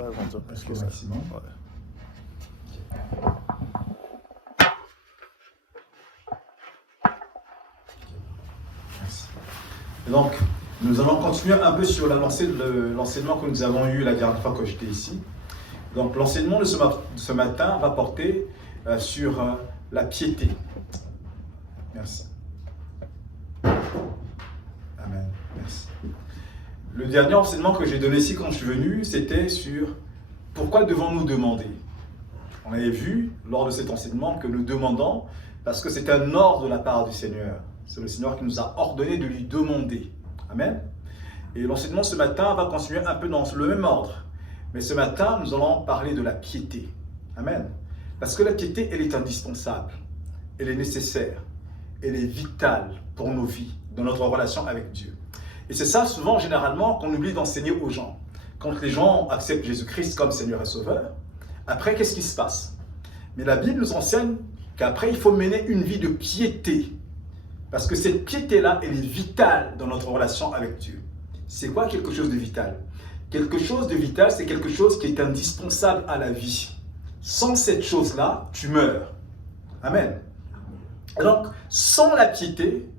pas avancer plus que Au ça. maximum. Ouais. Merci. Et donc, nous allons continuer un peu sur la lancée de l'enseignement que nous avons eu la dernière fois que j'étais ici. Donc, l'enseignement de ce matin va porter sur la piété. Merci. Amen. Merci. Le dernier enseignement que j'ai donné ici quand je suis venu, c'était sur pourquoi devons-nous demander. On avait vu lors de cet enseignement que nous demandons parce que c'est un ordre de la part du Seigneur. C'est le Seigneur qui nous a ordonné de lui demander. Amen. Et l'enseignement ce matin va continuer un peu dans le même ordre. Mais ce matin, nous allons parler de la piété. Amen. Parce que la piété, elle est indispensable. Elle est nécessaire. Elle est vitale pour nos vies, dans notre relation avec Dieu. Et c'est ça, souvent, généralement, qu'on oublie d'enseigner aux gens. Quand les gens acceptent Jésus-Christ comme Seigneur et Sauveur, après, qu'est-ce qui se passe? Mais la Bible nous enseigne qu'après, il faut mener une vie de piété. Parce que cette piété-là, elle est vitale dans notre relation avec Dieu. C'est quoi quelque chose de vital? Quelque chose de vital, c'est quelque chose qui est indispensable à la vie. Sans cette chose-là, tu meurs. Amen. Donc, sans la piété,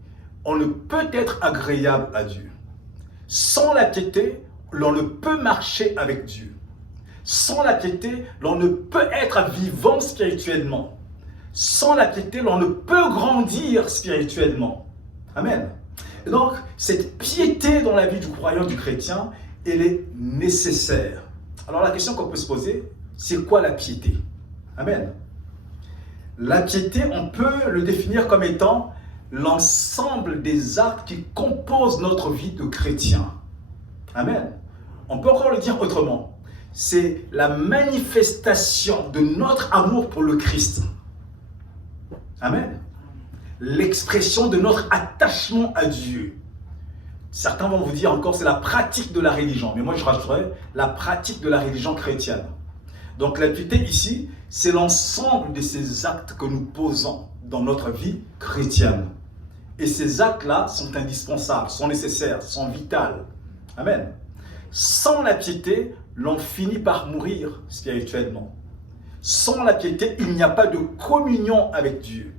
on ne peut être agréable à Dieu. Sans la piété, l'on ne peut marcher avec Dieu. Sans la piété, l'on ne peut être vivant spirituellement. Sans la piété, l'on ne peut grandir spirituellement. Amen. Et donc, cette piété dans la vie du croyant, du chrétien, elle est nécessaire. Alors la question qu'on peut se poser, c'est quoi la piété? Amen. La piété, on peut le définir comme étant l'ensemble des actes qui composent notre vie de chrétien. Amen. On peut encore le dire autrement. C'est la manifestation de notre amour pour le Christ. Amen. L'expression de notre attachement à Dieu. Certains vont vous dire encore c'est la pratique de la religion. Mais moi je rajouterais la pratique de la religion chrétienne. Donc la piété ici, c'est l'ensemble de ces actes que nous posons dans notre vie chrétienne. Et ces actes-là sont indispensables, sont nécessaires, sont vitaux. Amen. Sans la piété, l'on finit par mourir spirituellement. Sans la piété, il n'y a pas de communion avec Dieu.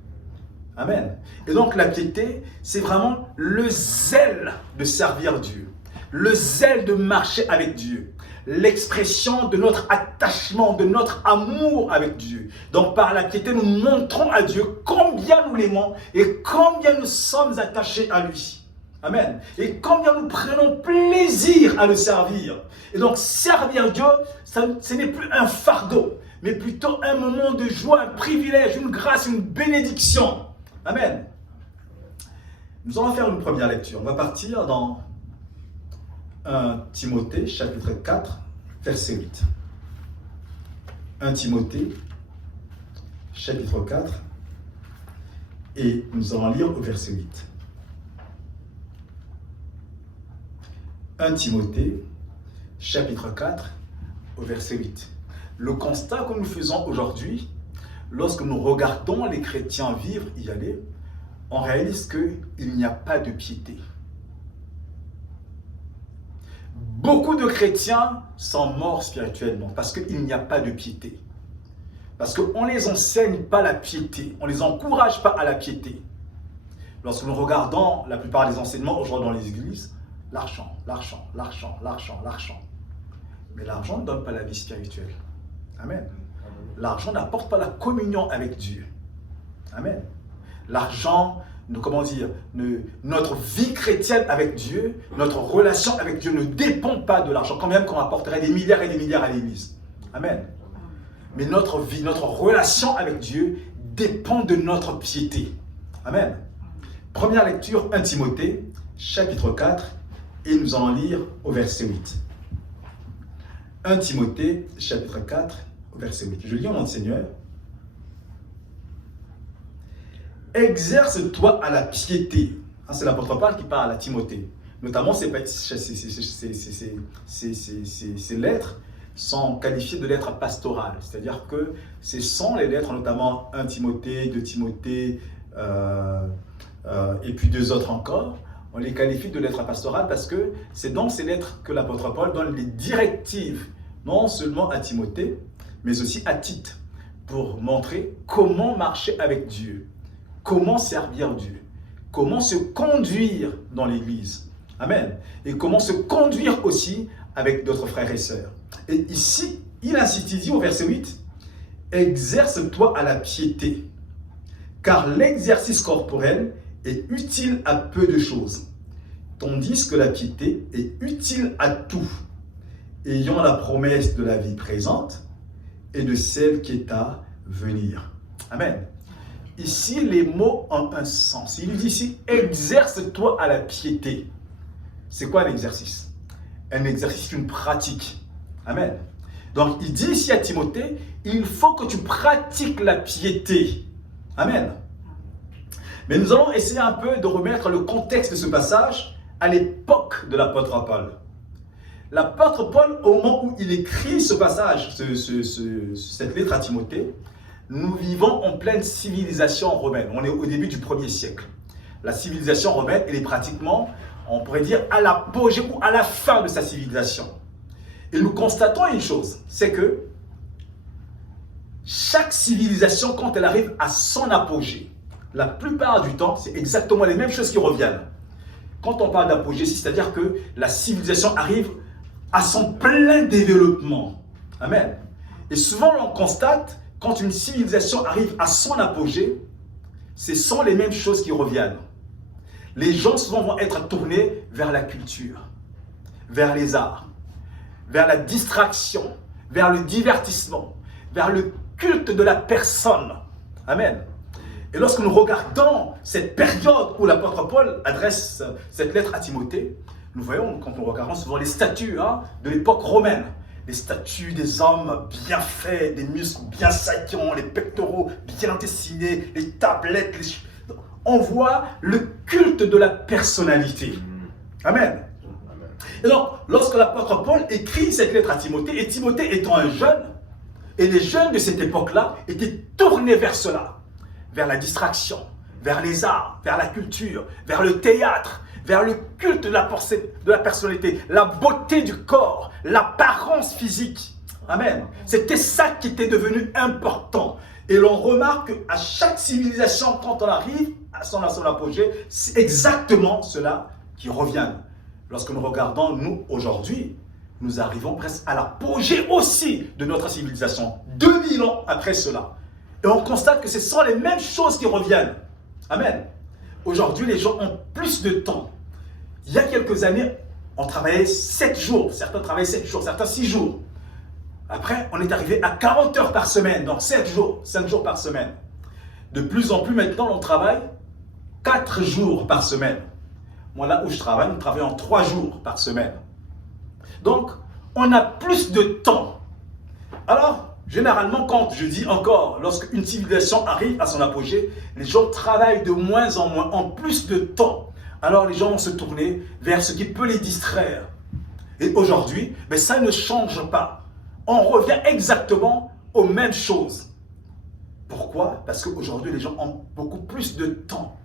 Amen. Et donc la piété, c'est vraiment le zèle de servir Dieu. Le zèle de marcher avec Dieu. L'expression de notre attachement, de notre amour avec Dieu. Donc par la piété, nous montrons à Dieu combien nous l'aimons et combien nous sommes attachés à lui. Amen. Et combien nous prenons plaisir à le servir. Et donc servir Dieu, ce n'est plus un fardeau, mais plutôt un moment de joie, un privilège, une grâce, une bénédiction. Amen. Nous allons faire une première lecture. On va partir dans 1 Timothée, chapitre 4, verset 8. 1 Timothée, chapitre 4, et nous allons lire au verset 8. 1 Timothée, chapitre 4, au verset 8. Le constat que nous faisons aujourd'hui, lorsque nous regardons les chrétiens vivre, y aller, on réalise qu'il n'y a pas de piété. Beaucoup de chrétiens sont morts spirituellement parce qu'il n'y a pas de piété. Parce qu'on ne les enseigne pas la piété, on ne les encourage pas à la piété. Lorsque nous regardons la plupart des enseignements aujourd'hui dans les églises, l'argent, l'argent, l'argent, l'argent, l'argent. Mais l'argent ne donne pas la vie spirituelle. Amen. L'argent n'apporte pas la communion avec Dieu. Amen. L'argent, notre vie chrétienne avec Dieu, notre relation avec Dieu ne dépend pas de l'argent, quand même qu'on apporterait des milliards et des milliards à l'église. Amen. Mais notre vie, notre relation avec Dieu dépend de notre piété. Amen. Première lecture, 1 Timothée, chapitre 4, et nous allons lire au verset 8. 1 Timothée, chapitre 4, au verset 8. Je lis au nom du Seigneur. Exerce-toi à la piété. C'est l'apôtre Paul qui parle à Timothée. Notamment, ces lettres sont qualifiées de lettres pastorales. C'est-à-dire que ce sont les lettres, notamment 1 Timothée, 2 Timothée, et puis 2 autres encore. On les qualifie de lettres pastorales parce que c'est dans ces lettres que l'apôtre Paul donne les directives non seulement à Timothée, mais aussi à Tite, pour montrer comment marcher avec Dieu, comment servir Dieu, comment se conduire dans l'Église. Amen. Et comment se conduire aussi avec d'autres frères et sœurs. Et ici, il insiste, il dit au verset 8, « Exerce-toi à la piété, car l'exercice corporel est utile à peu de choses, tandis que la piété est utile à tout, ayant la promesse de la vie présente et de celle qui est à venir. » Amen. Ici, les mots ont un sens. Il dit ici, exerce-toi à la piété. C'est quoi un exercice? Un exercice, une pratique. Amen. Donc, il dit ici à Timothée, il faut que tu pratiques la piété. Amen. Mais nous allons essayer un peu de remettre le contexte de ce passage à l'époque de l'apôtre Paul. L'apôtre Paul, au moment où il écrit ce passage, cette lettre à Timothée, nous vivons en pleine civilisation romaine. On est au début du 1er siècle. La civilisation romaine, elle est pratiquement, on pourrait dire, à l'apogée ou à la fin de sa civilisation. Et nous constatons une chose, c'est que chaque civilisation, quand elle arrive à son apogée, la plupart du temps, c'est exactement les mêmes choses qui reviennent. Quand on parle d'apogée, c'est-à-dire que la civilisation arrive à son plein développement. Amen. Et souvent, on constate, quand une civilisation arrive à son apogée, ce sont les mêmes choses qui reviennent. Les gens souvent vont être tournés vers la culture, vers les arts, vers la distraction, vers le divertissement, vers le culte de la personne. Amen. Et lorsque nous regardons cette période où l'apôtre Paul adresse cette lettre à Timothée, nous voyons, quand nous regardons souvent les statues de l'époque romaine, les statues des hommes bien faits, des muscles bien saillants, les pectoraux bien dessinés, les tablettes, on voit le culte de la personnalité. Amen. Et donc, lorsque l'apôtre Paul écrit cette lettre à Timothée, et Timothée étant un jeune, et les jeunes de cette époque-là étaient tournés vers cela, vers la distraction, vers les arts, vers la culture, vers le théâtre, vers le culte de la personnalité, la beauté du corps, l'apparence physique. Amen. C'était ça qui était devenu important. Et l'on remarque qu'à chaque civilisation, quand on arrive à son apogée, c'est exactement cela qui revient. Lorsque nous regardons, nous, aujourd'hui, nous arrivons presque à l'apogée aussi de notre civilisation, 2000 ans après cela. Et on constate que ce sont les mêmes choses qui reviennent. Amen. Aujourd'hui, les gens ont plus de temps. Il y a quelques années, on travaillait 7 jours. Certains travaillaient 7 jours, certains 6 jours. Après, on est arrivé à 40 heures par semaine, donc 7 jours, 5 jours par semaine. De plus en plus maintenant, on travaille 4 jours par semaine. Moi, là où je travaille, nous travaillons 3 jours par semaine. Donc, on a plus de temps. Alors, généralement, quand je dis encore, lorsque une civilisation arrive à son apogée, les gens travaillent de moins en moins, en plus de temps. Alors, les gens vont se tourner vers ce qui peut les distraire. Et aujourd'hui, ça ne change pas. On revient exactement aux mêmes choses. Pourquoi? Parce qu'aujourd'hui, les gens ont beaucoup plus de temps.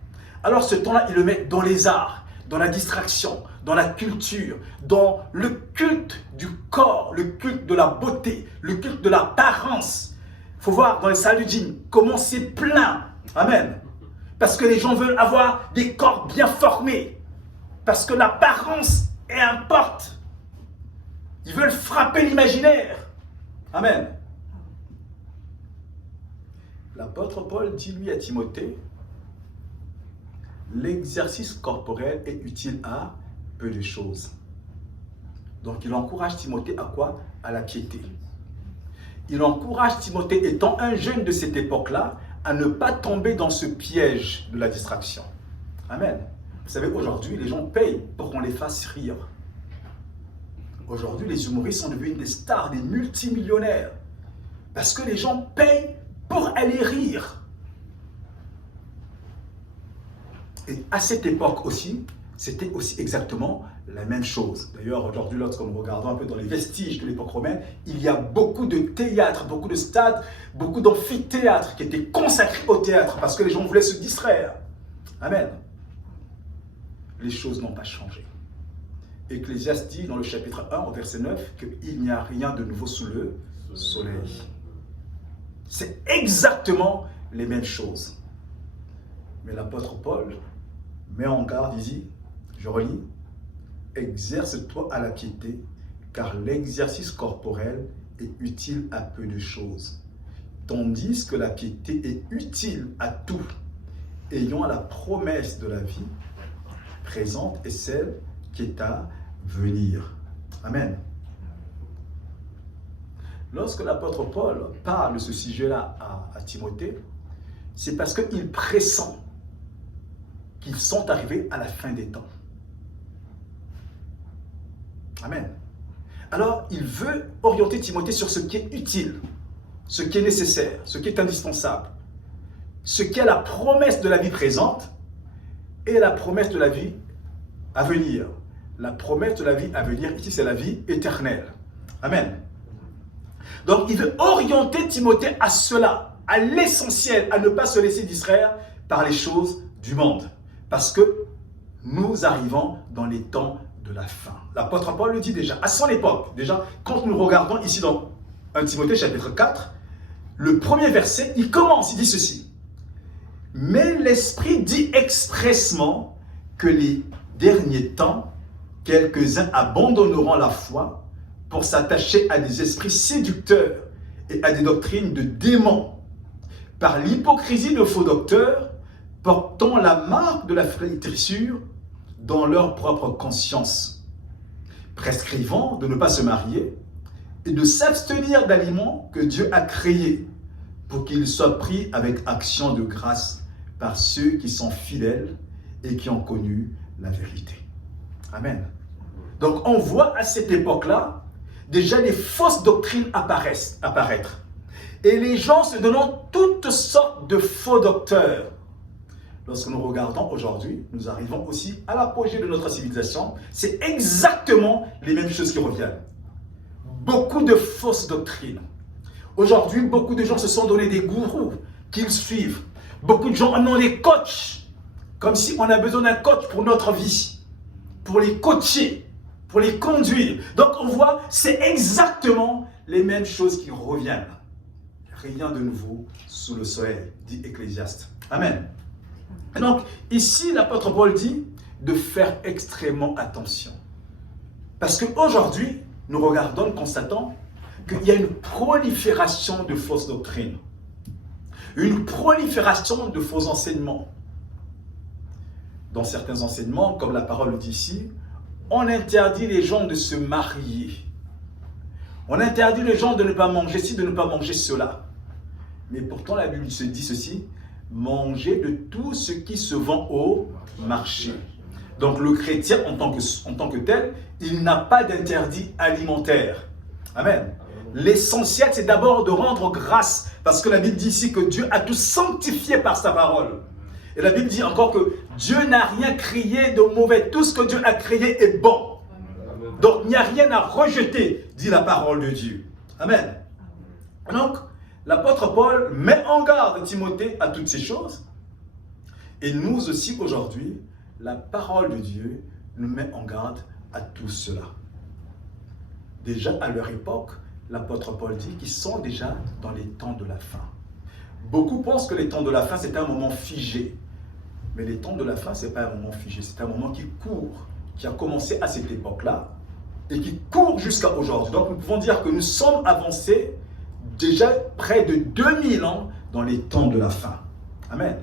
Alors, ce temps-là, ils le mettent dans les arts, dans la distraction, dans la culture, dans le culte du corps, le culte de la beauté, le culte de l'apparence. Il faut voir dans les salles de gym comment c'est plein. Amen. Parce que les gens veulent avoir des corps bien formés. Parce que l'apparence importe. Ils veulent frapper l'imaginaire. Amen. L'apôtre Paul dit lui à Timothée, l'exercice corporel est utile à peu de choses. Donc il encourage Timothée à quoi? À la piété. Il encourage Timothée, étant un jeune de cette époque-là, à ne pas tomber dans ce piège de la distraction. Amen. Vous savez, aujourd'hui, les gens payent pour qu'on les fasse rire. Aujourd'hui, les humoristes sont devenus des stars, des multimillionnaires. Parce que les gens payent pour aller rire. Et à cette époque aussi, c'était aussi exactement la même chose. D'ailleurs, aujourd'hui, lorsque nous regardons un peu dans les vestiges de l'époque romaine, il y a beaucoup de théâtres, beaucoup de stades, beaucoup d'amphithéâtres qui étaient consacrés au théâtre parce que les gens voulaient se distraire. Amen. Les choses n'ont pas changé. Ecclésiaste dit dans le chapitre 1 au verset 9 qu'il n'y a rien de nouveau sous le soleil. C'est exactement les mêmes choses. Mais l'apôtre Paul met en garde, il dit, je relis, exerce-toi à la piété, car l'exercice corporel est utile à peu de choses, tandis que la piété est utile à tout, ayant la promesse de la vie présente et celle qui est à venir. Amen. Lorsque l'apôtre Paul parle de ce sujet-là à Timothée, c'est parce qu'il pressent qu'ils sont arrivés à la fin des temps. Amen. Alors, il veut orienter Timothée sur ce qui est utile, ce qui est nécessaire, ce qui est indispensable, ce qui est la promesse de la vie présente et la promesse de la vie à venir. La promesse de la vie à venir, ici, c'est la vie éternelle. Amen. Donc, il veut orienter Timothée à cela, à l'essentiel, à ne pas se laisser distraire par les choses du monde. Parce que nous arrivons dans les temps de la fin. L'apôtre Paul le dit déjà, à son époque, déjà, quand nous regardons ici dans 1 Timothée chapitre 4, le premier verset, il commence, il dit ceci. Mais l'Esprit dit expressement que les derniers temps, quelques-uns abandonneront la foi pour s'attacher à des esprits séducteurs et à des doctrines de démons, par l'hypocrisie de faux docteurs, portant la marque de la flétrissure dans leur propre conscience, prescrivant de ne pas se marier et de s'abstenir d'aliments que Dieu a créés pour qu'ils soient pris avec action de grâce par ceux qui sont fidèles et qui ont connu la vérité. Amen. Donc on voit à cette époque-là déjà les fausses doctrines apparaître. Et les gens se donnant toutes sortes de faux docteurs. Lorsque nous regardons aujourd'hui, nous arrivons aussi à l'apogée de notre civilisation. C'est exactement les mêmes choses qui reviennent. Beaucoup de fausses doctrines. Aujourd'hui, beaucoup de gens se sont donné des gourous qu'ils suivent. Beaucoup de gens en ont des coachs. Comme si on a besoin d'un coach pour notre vie. Pour les coacher, pour les conduire. Donc on voit, c'est exactement les mêmes choses qui reviennent. Rien de nouveau sous le soleil, dit Ecclésiaste. Amen. Et donc, ici, l'apôtre Paul dit de faire extrêmement attention. Parce qu'aujourd'hui, nous regardons, nous constatons qu'il y a une prolifération de fausses doctrines. Une prolifération de faux enseignements. Dans certains enseignements, comme la parole le dit ici, on interdit les gens de se marier. On interdit les gens de ne pas manger ci, de ne pas manger cela. Mais pourtant, la Bible se dit ceci, manger de tout ce qui se vend au marché. Donc le chrétien, en tant que tel, il n'a pas d'interdit alimentaire. Amen. L'essentiel, c'est d'abord de rendre grâce, parce que la Bible dit ici que Dieu a tout sanctifié par sa parole. Et la Bible dit encore que Dieu n'a rien créé de mauvais. Tout ce que Dieu a créé est bon. Donc il n'y a rien à rejeter, dit la parole de Dieu. Amen. Donc, l'apôtre Paul met en garde Timothée à toutes ces choses. Et nous aussi, aujourd'hui, la parole de Dieu nous met en garde à tout cela. Déjà à leur époque, l'apôtre Paul dit qu'ils sont déjà dans les temps de la fin. Beaucoup pensent que les temps de la fin, c'est un moment figé. Mais les temps de la fin, ce n'est pas un moment figé, c'est un moment qui court, qui a commencé à cette époque-là et qui court jusqu'à aujourd'hui. Donc nous pouvons dire que nous sommes avancés déjà près de 2000 ans dans les temps de la fin. Amen.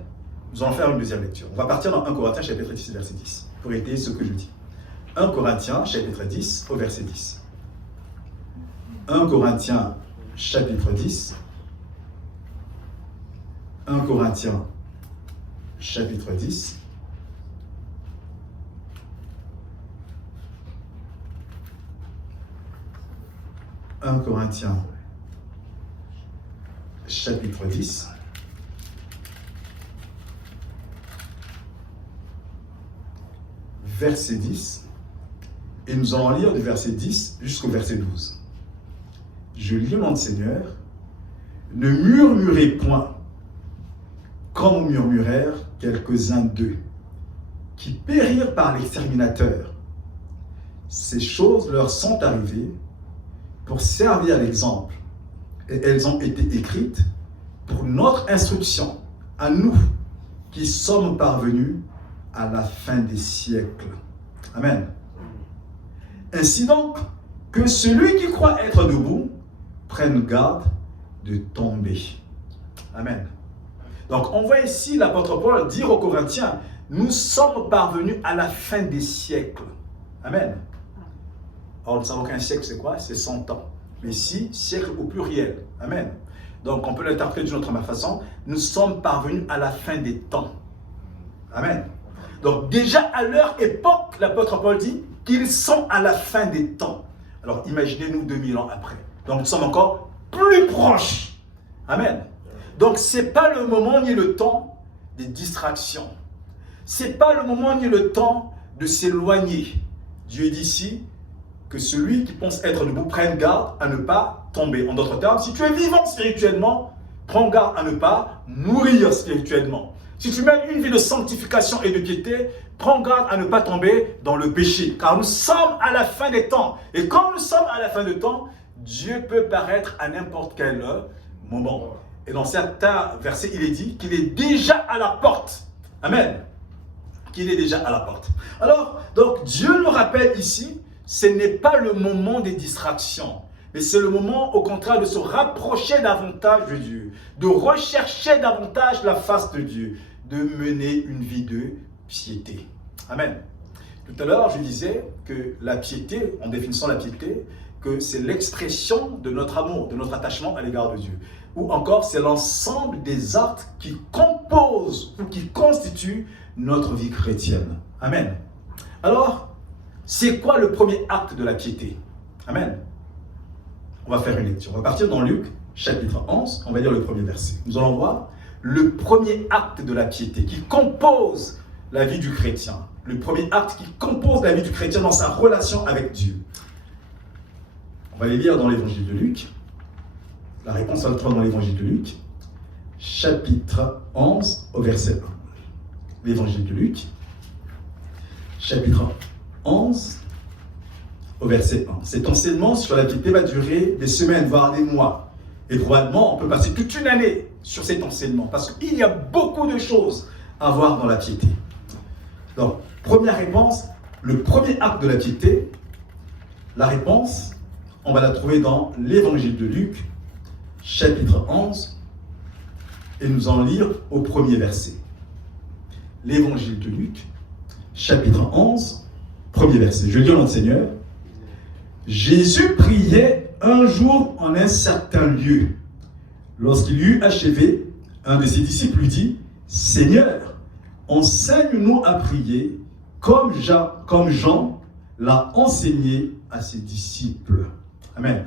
Nous allons faire une deuxième lecture. On va partir dans 1 Corinthiens chapitre 10, verset 10, pour étayer ce que je dis. 1 Corinthiens chapitre 10 au verset 10. 1 Corinthiens chapitre 10. 1 Corinthiens chapitre 10. « 1 Corinthiens chapitre 10. Verset 10. Et nous allons lire du verset 10 jusqu'au verset 12. Je lis mon Seigneur. Ne murmurez point, comme murmurèrent quelques-uns d'eux, qui périrent par l'exterminateur. ces choses leur sont arrivées pour servir l'exemple, et elles ont été écrites pour notre instruction, à nous qui sommes parvenus à la fin des siècles. Amen. Ainsi donc, que celui qui croit être debout prenne garde de tomber. Amen. Donc on voit ici l'apôtre Paul dire aux Corinthiens, nous sommes parvenus à la fin des siècles. Amen. Or, nous savons qu'un siècle, c'est quoi? C'est 100 ans. Mais ici, siècle au pluriel. Amen. Donc, on peut l'interpréter d'une autre façon. Nous sommes parvenus à la fin des temps. Amen. Donc, déjà à leur époque, l'apôtre Paul dit qu'ils sont à la fin des temps. Alors, imaginez-nous 2000 ans après. Donc, nous sommes encore plus proches. Amen. Donc, ce n'est pas le moment ni le temps des distractions. Ce n'est pas le moment ni le temps de s'éloigner. Dieu dit ici que celui qui pense être debout prenne garde à ne pas tomber. En d'autres termes, si tu es vivant spirituellement, prends garde à ne pas mourir spirituellement. Si tu mènes une vie de sanctification et de piété, prends garde à ne pas tomber dans le péché. Car nous sommes à la fin des temps. Et comme nous sommes à la fin des temps, Dieu peut paraître à n'importe quel moment. Et dans certains versets, il est dit qu'il est déjà à la porte. Amen. Qu'il est déjà à la porte. Alors, donc Dieu nous rappelle ici, ce n'est pas le moment des distractions, mais c'est le moment au contraire de se rapprocher davantage de Dieu, de rechercher davantage la face de Dieu, de mener une vie de piété. Amen. Tout à l'heure, je disais que la piété, en définissant la piété, que c'est l'expression de notre amour, de notre attachement à l'égard de Dieu. Ou encore, c'est l'ensemble des actes qui composent ou qui constituent notre vie chrétienne. Amen. Alors, c'est quoi le premier acte de la piété? Amen. On va faire une lecture. On va partir dans Luc, chapitre 11. On va lire le premier verset. Nous allons voir le premier acte de la piété qui compose la vie du chrétien. Le premier acte qui compose la vie du chrétien dans sa relation avec Dieu. On va les lire dans l'évangile de Luc. La réponse à notre dans l'évangile de Luc, chapitre 11, au verset 1. L'évangile de Luc, chapitre 11, au verset 1. Cet enseignement sur la piété va durer des semaines, voire des mois. Et probablement, on peut passer toute une année sur cet enseignement, parce qu'il y a beaucoup de choses à voir dans la piété. Donc, première réponse, le premier acte de la piété, la réponse, on va la trouver dans l'évangile de Luc, chapitre 11, et nous allons lire au premier verset. L'évangile de Luc, chapitre 11, premier verset. Je lis au nom du Seigneur. Jésus priait un jour en un certain lieu. Lorsqu'il eut achevé, un de ses disciples lui dit, « Seigneur, enseigne-nous à prier comme Jean l'a enseigné à ses disciples. » Amen.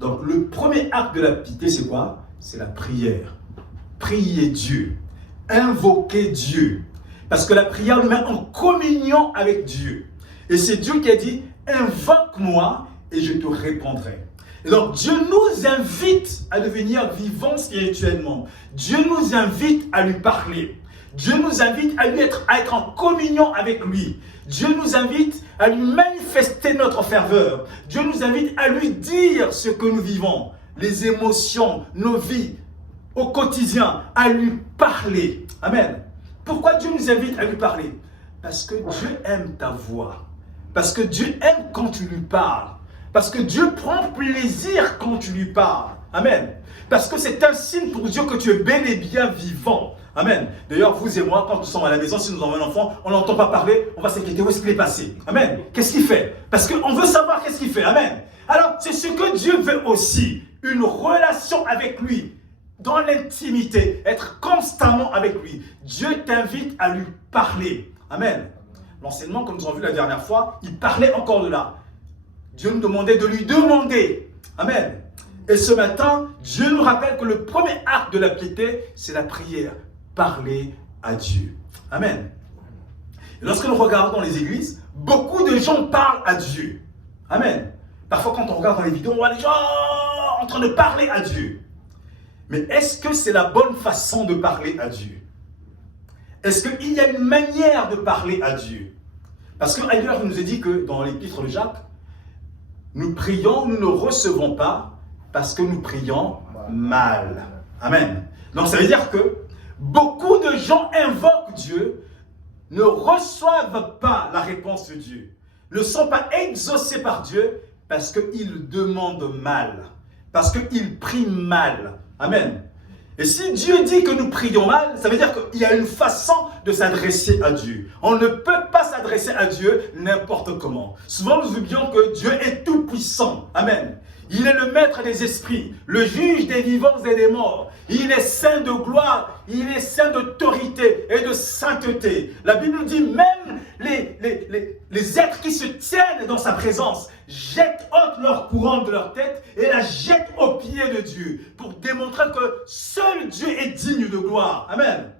Donc le premier acte de la piété, c'est quoi? C'est la prière. Prier Dieu. Invoquer Dieu. Parce que la prière nous met en communion avec Dieu. Et c'est Dieu qui a dit, invoque-moi et je te répondrai. Et donc Dieu nous invite à devenir vivants spirituellement. Dieu nous invite à lui parler. Dieu nous invite à être en communion avec lui. Dieu nous invite à lui manifester notre ferveur. Dieu nous invite à lui dire ce que nous vivons, les émotions, nos vies, au quotidien, à lui parler. Amen. Pourquoi Dieu nous invite à lui parler? Parce que Dieu aime ta voix. Parce que Dieu aime quand tu lui parles. Parce que Dieu prend plaisir quand tu lui parles. Amen. Parce que c'est un signe pour Dieu que tu es bel et bien vivant. Amen. D'ailleurs, vous et moi, quand nous sommes à la maison, si nous avons un enfant, on n'entend pas parler, on va s'inquiéter où est-ce qu'il est passé. Amen. Qu'est-ce qu'il fait? Parce qu'on veut savoir qu'est-ce qu'il fait. Amen. Alors, c'est ce que Dieu veut aussi. Une relation avec lui. Dans l'intimité. Être constamment avec lui. Dieu t'invite à lui parler. Amen. L'enseignement, comme nous avons vu la dernière fois, il parlait encore de là. Dieu nous demandait de lui demander. Amen. Et ce matin, Dieu nous rappelle que le premier acte de la piété, c'est la prière. Parler à Dieu. Amen. Et lorsque nous regardons les églises, beaucoup de gens parlent à Dieu. Amen. Parfois, quand on regarde dans les vidéos, on voit les gens en train de parler à Dieu. Mais est-ce que c'est la bonne façon de parler à Dieu? Est-ce qu'il y a une manière de parler à Dieu? Parce qu'ailleurs, il nous est dit que dans l'épître de Jacques, nous prions, nous ne recevons pas parce que nous prions mal. Amen. Donc ça veut dire que beaucoup de gens invoquent Dieu, ne reçoivent pas la réponse de Dieu, ne sont pas exaucés par Dieu parce qu'ils demandent mal, parce qu'ils prient mal. Amen. Et si Dieu dit que nous prions mal, ça veut dire qu'il y a une façon de s'adresser à Dieu. On ne peut pas s'adresser à Dieu n'importe comment. Souvent, nous oublions que Dieu est tout puissant. Amen. Il est le maître des esprits, le juge des vivants et des morts. Il est saint de gloire, il est saint d'autorité et de sainteté. La Bible nous dit même les êtres qui se tiennent dans sa présence ôtent leur couronne de leur tête et la jettent aux pieds de Dieu pour démontrer que seul Dieu est digne de gloire. Amen.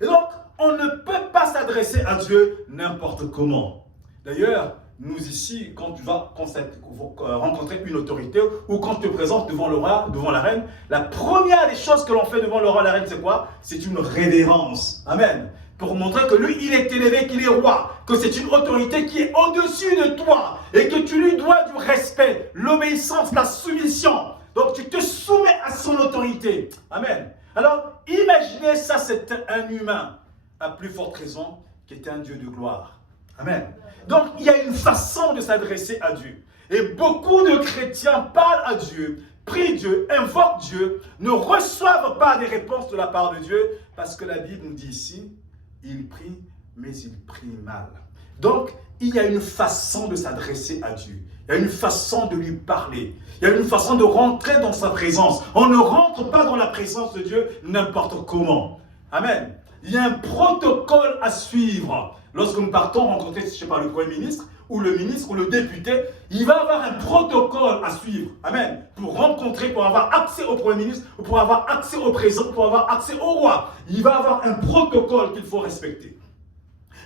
Et donc, on ne peut pas s'adresser à Dieu n'importe comment. D'ailleurs, nous ici, quand tu vas rencontrer une autorité ou quand tu te présentes devant le roi, devant la reine, la première des choses que l'on fait devant le roi et la reine, c'est quoi? C'est une révérence. Amen. Pour montrer que lui, il est élevé, qu'il est roi, que c'est une autorité qui est au-dessus de toi et que tu lui dois du respect, l'obéissance, la soumission. Donc tu te soumets à son autorité. Amen. Alors, imaginez ça, c'est un humain, à plus forte raison, qui est un Dieu de gloire. Amen. Donc, il y a une façon de s'adresser à Dieu. Et beaucoup de chrétiens parlent à Dieu, prient Dieu, invoquent Dieu, ne reçoivent pas des réponses de la part de Dieu, parce que la Bible nous dit ici, ils prient, mais ils prient mal. Donc, il y a une façon de s'adresser à Dieu. Il y a une façon de lui parler. Il y a une façon de rentrer dans sa présence. On ne rentre pas dans la présence de Dieu n'importe comment. Amen. Il y a un protocole à suivre. Lorsque nous partons rencontrer, je ne sais pas, le Premier ministre, ou le ministre, ou le député, il va avoir un protocole à suivre. Amen. Pour rencontrer, pour avoir accès au Premier ministre, ou pour avoir accès au président, pour avoir accès au roi. Il va avoir un protocole qu'il faut respecter.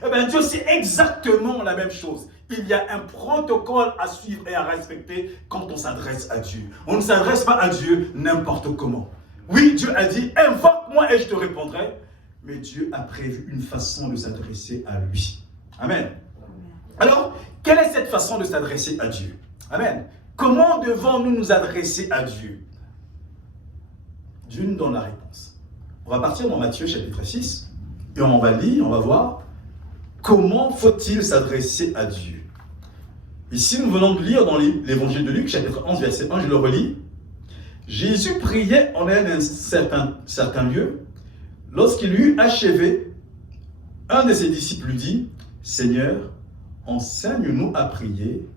Eh bien, Dieu, c'est exactement la même chose. Il y a un protocole à suivre et à respecter quand on s'adresse à Dieu. On ne s'adresse pas à Dieu n'importe comment. Oui, Dieu a dit, invoque-moi et je te répondrai. Mais Dieu a prévu une façon de s'adresser à lui. Amen. Alors, quelle est cette façon de s'adresser à Dieu? Amen. Comment devons-nous nous adresser à Dieu? Dieu nous donne la réponse. On va partir dans Matthieu chapitre 6 et on va lire, on va voir comment faut-il s'adresser à Dieu. Ici, nous venons de lire dans l'évangile de Luc, chapitre 11, verset 1, je le relis. Jésus priait en un certain lieu. Lorsqu'il eut achevé, un de ses disciples lui dit, « Seigneur, enseigne-nous à prier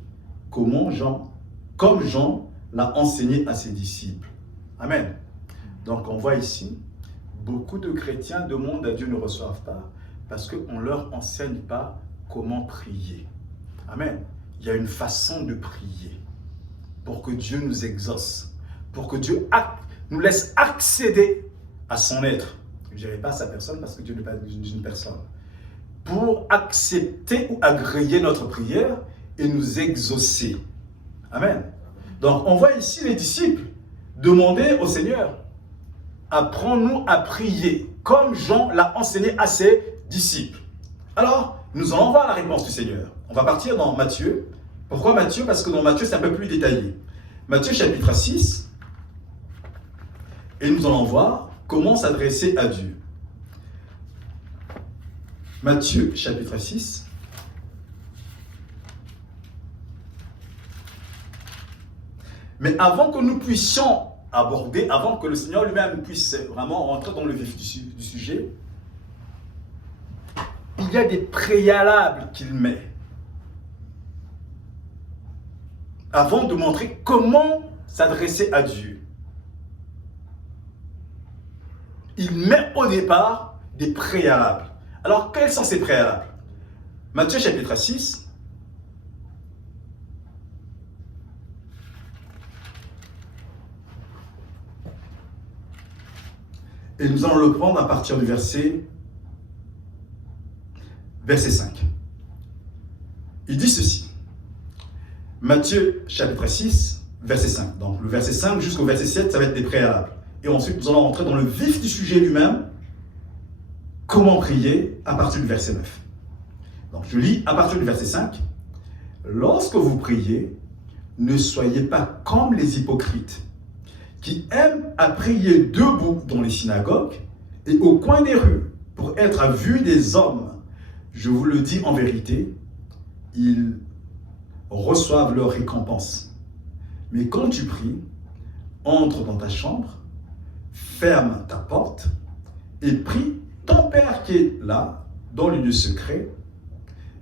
comme Jean l'a enseigné à ses disciples. » Amen. Donc on voit ici, beaucoup de chrétiens demandent à Dieu, ne reçoivent pas, parce qu'on ne leur enseigne pas comment prier. Amen. Il y a une façon de prier pour que Dieu nous exauce, pour que Dieu nous laisse accéder à son être. Je ne dirai pas à sa personne parce que Dieu n'est pas une personne. Pour accepter ou agréer notre prière et nous exaucer. Amen. Donc on voit ici les disciples demander au Seigneur, apprends-nous à prier comme Jean l'a enseigné à ses disciples. Alors, nous allons voir la réponse du Seigneur. On va partir dans Matthieu. Pourquoi Matthieu? Parce que dans Matthieu, c'est un peu plus détaillé. Matthieu chapitre 6. Et nous allons voir comment s'adresser à Dieu. Matthieu chapitre 6. Mais avant que nous puissions aborder, avant que le Seigneur lui-même puisse vraiment rentrer dans le vif du sujet, il y a des préalables qu'il met. Avant de montrer comment s'adresser à Dieu. Il met au départ des préalables. Alors, quels sont ces préalables? Matthieu chapitre 6. Et nous allons le prendre à partir du verset 5. Il dit ceci. Matthieu chapitre 6, verset 5. Donc, le verset 5 jusqu'au verset 7, ça va être des préalables. Et ensuite, nous allons rentrer dans le vif du sujet lui-même. Comment prier à partir du verset 9. Donc je lis à partir du verset 5. Lorsque vous priez, ne soyez pas comme les hypocrites, qui aiment à prier debout dans les synagogues et au coin des rues, pour être vus des hommes. Je vous le dis en vérité, ils reçoivent leur récompense. Mais quand tu pries, entre dans ta chambre, ferme ta porte et prie ton Père qui est là, dans le lieu secret,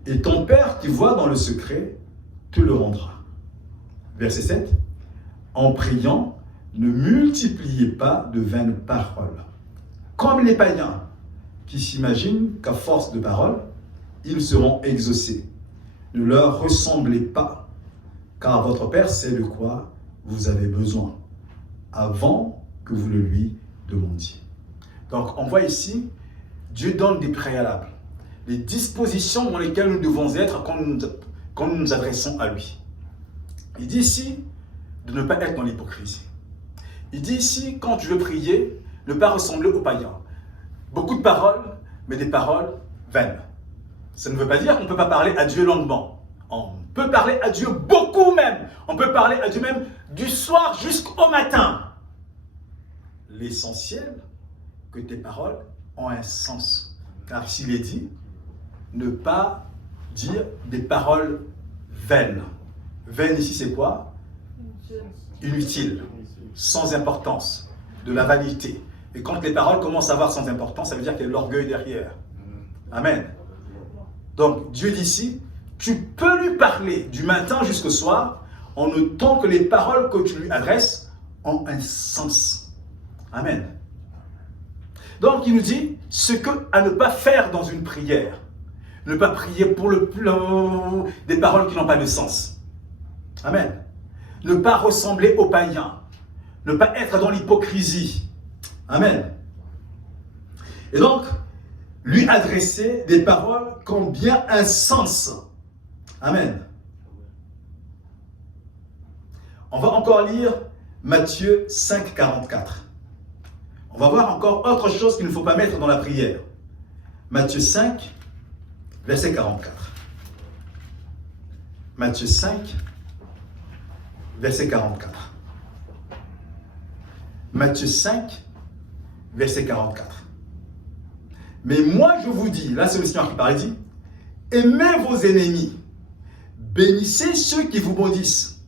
et ton Père qui voit dans le secret te le rendra. Verset 7. En priant, ne multipliez pas de vaines paroles, comme les païens qui s'imaginent qu'à force de paroles, ils seront exaucés. Ne leur ressemblez pas, car votre Père sait de quoi vous avez besoin, avant que vous le lui demandiez. Donc on voit ici, Dieu donne des préalables, les dispositions dans lesquelles nous devons être quand nous nous adressons à lui. Il dit ici de ne pas être dans l'hypocrisie. Il dit ici, quand tu veux prier, ne pas ressembler aux païens. Beaucoup de paroles, mais des paroles vaines. Ça ne veut pas dire qu'on ne peut pas parler à Dieu longuement. On peut parler à Dieu beaucoup même. On peut parler à Dieu même du soir jusqu'au matin. L'essentiel, que tes paroles ont un sens. Car s'il est dit, ne pas dire des paroles vaines. Vaine ici c'est quoi? Inutile, sans importance, de la vanité. Et quand les paroles commencent à avoir sans importance, ça veut dire qu'il y a de l'orgueil derrière. Amen. Donc Dieu dit ici, tu peux lui parler du matin jusqu'au soir, en autant que les paroles que tu lui adresses ont un sens. Amen. Donc il nous dit ce à ne pas faire dans une prière. Ne pas prier pour des paroles qui n'ont pas de sens. Amen. Ne pas ressembler aux païens. Ne pas être dans l'hypocrisie. Amen. Et donc, lui adresser des paroles qui ont bien un sens. Amen. On va encore lire Matthieu 5, 44. On va voir encore autre chose qu'il ne faut pas mettre dans la prière. Matthieu 5, verset 44. Matthieu 5, verset 44. Matthieu 5, verset 44. Mais moi je vous dis, là c'est le Seigneur qui parle, il dit, aimez vos ennemis, bénissez ceux qui vous maudissent,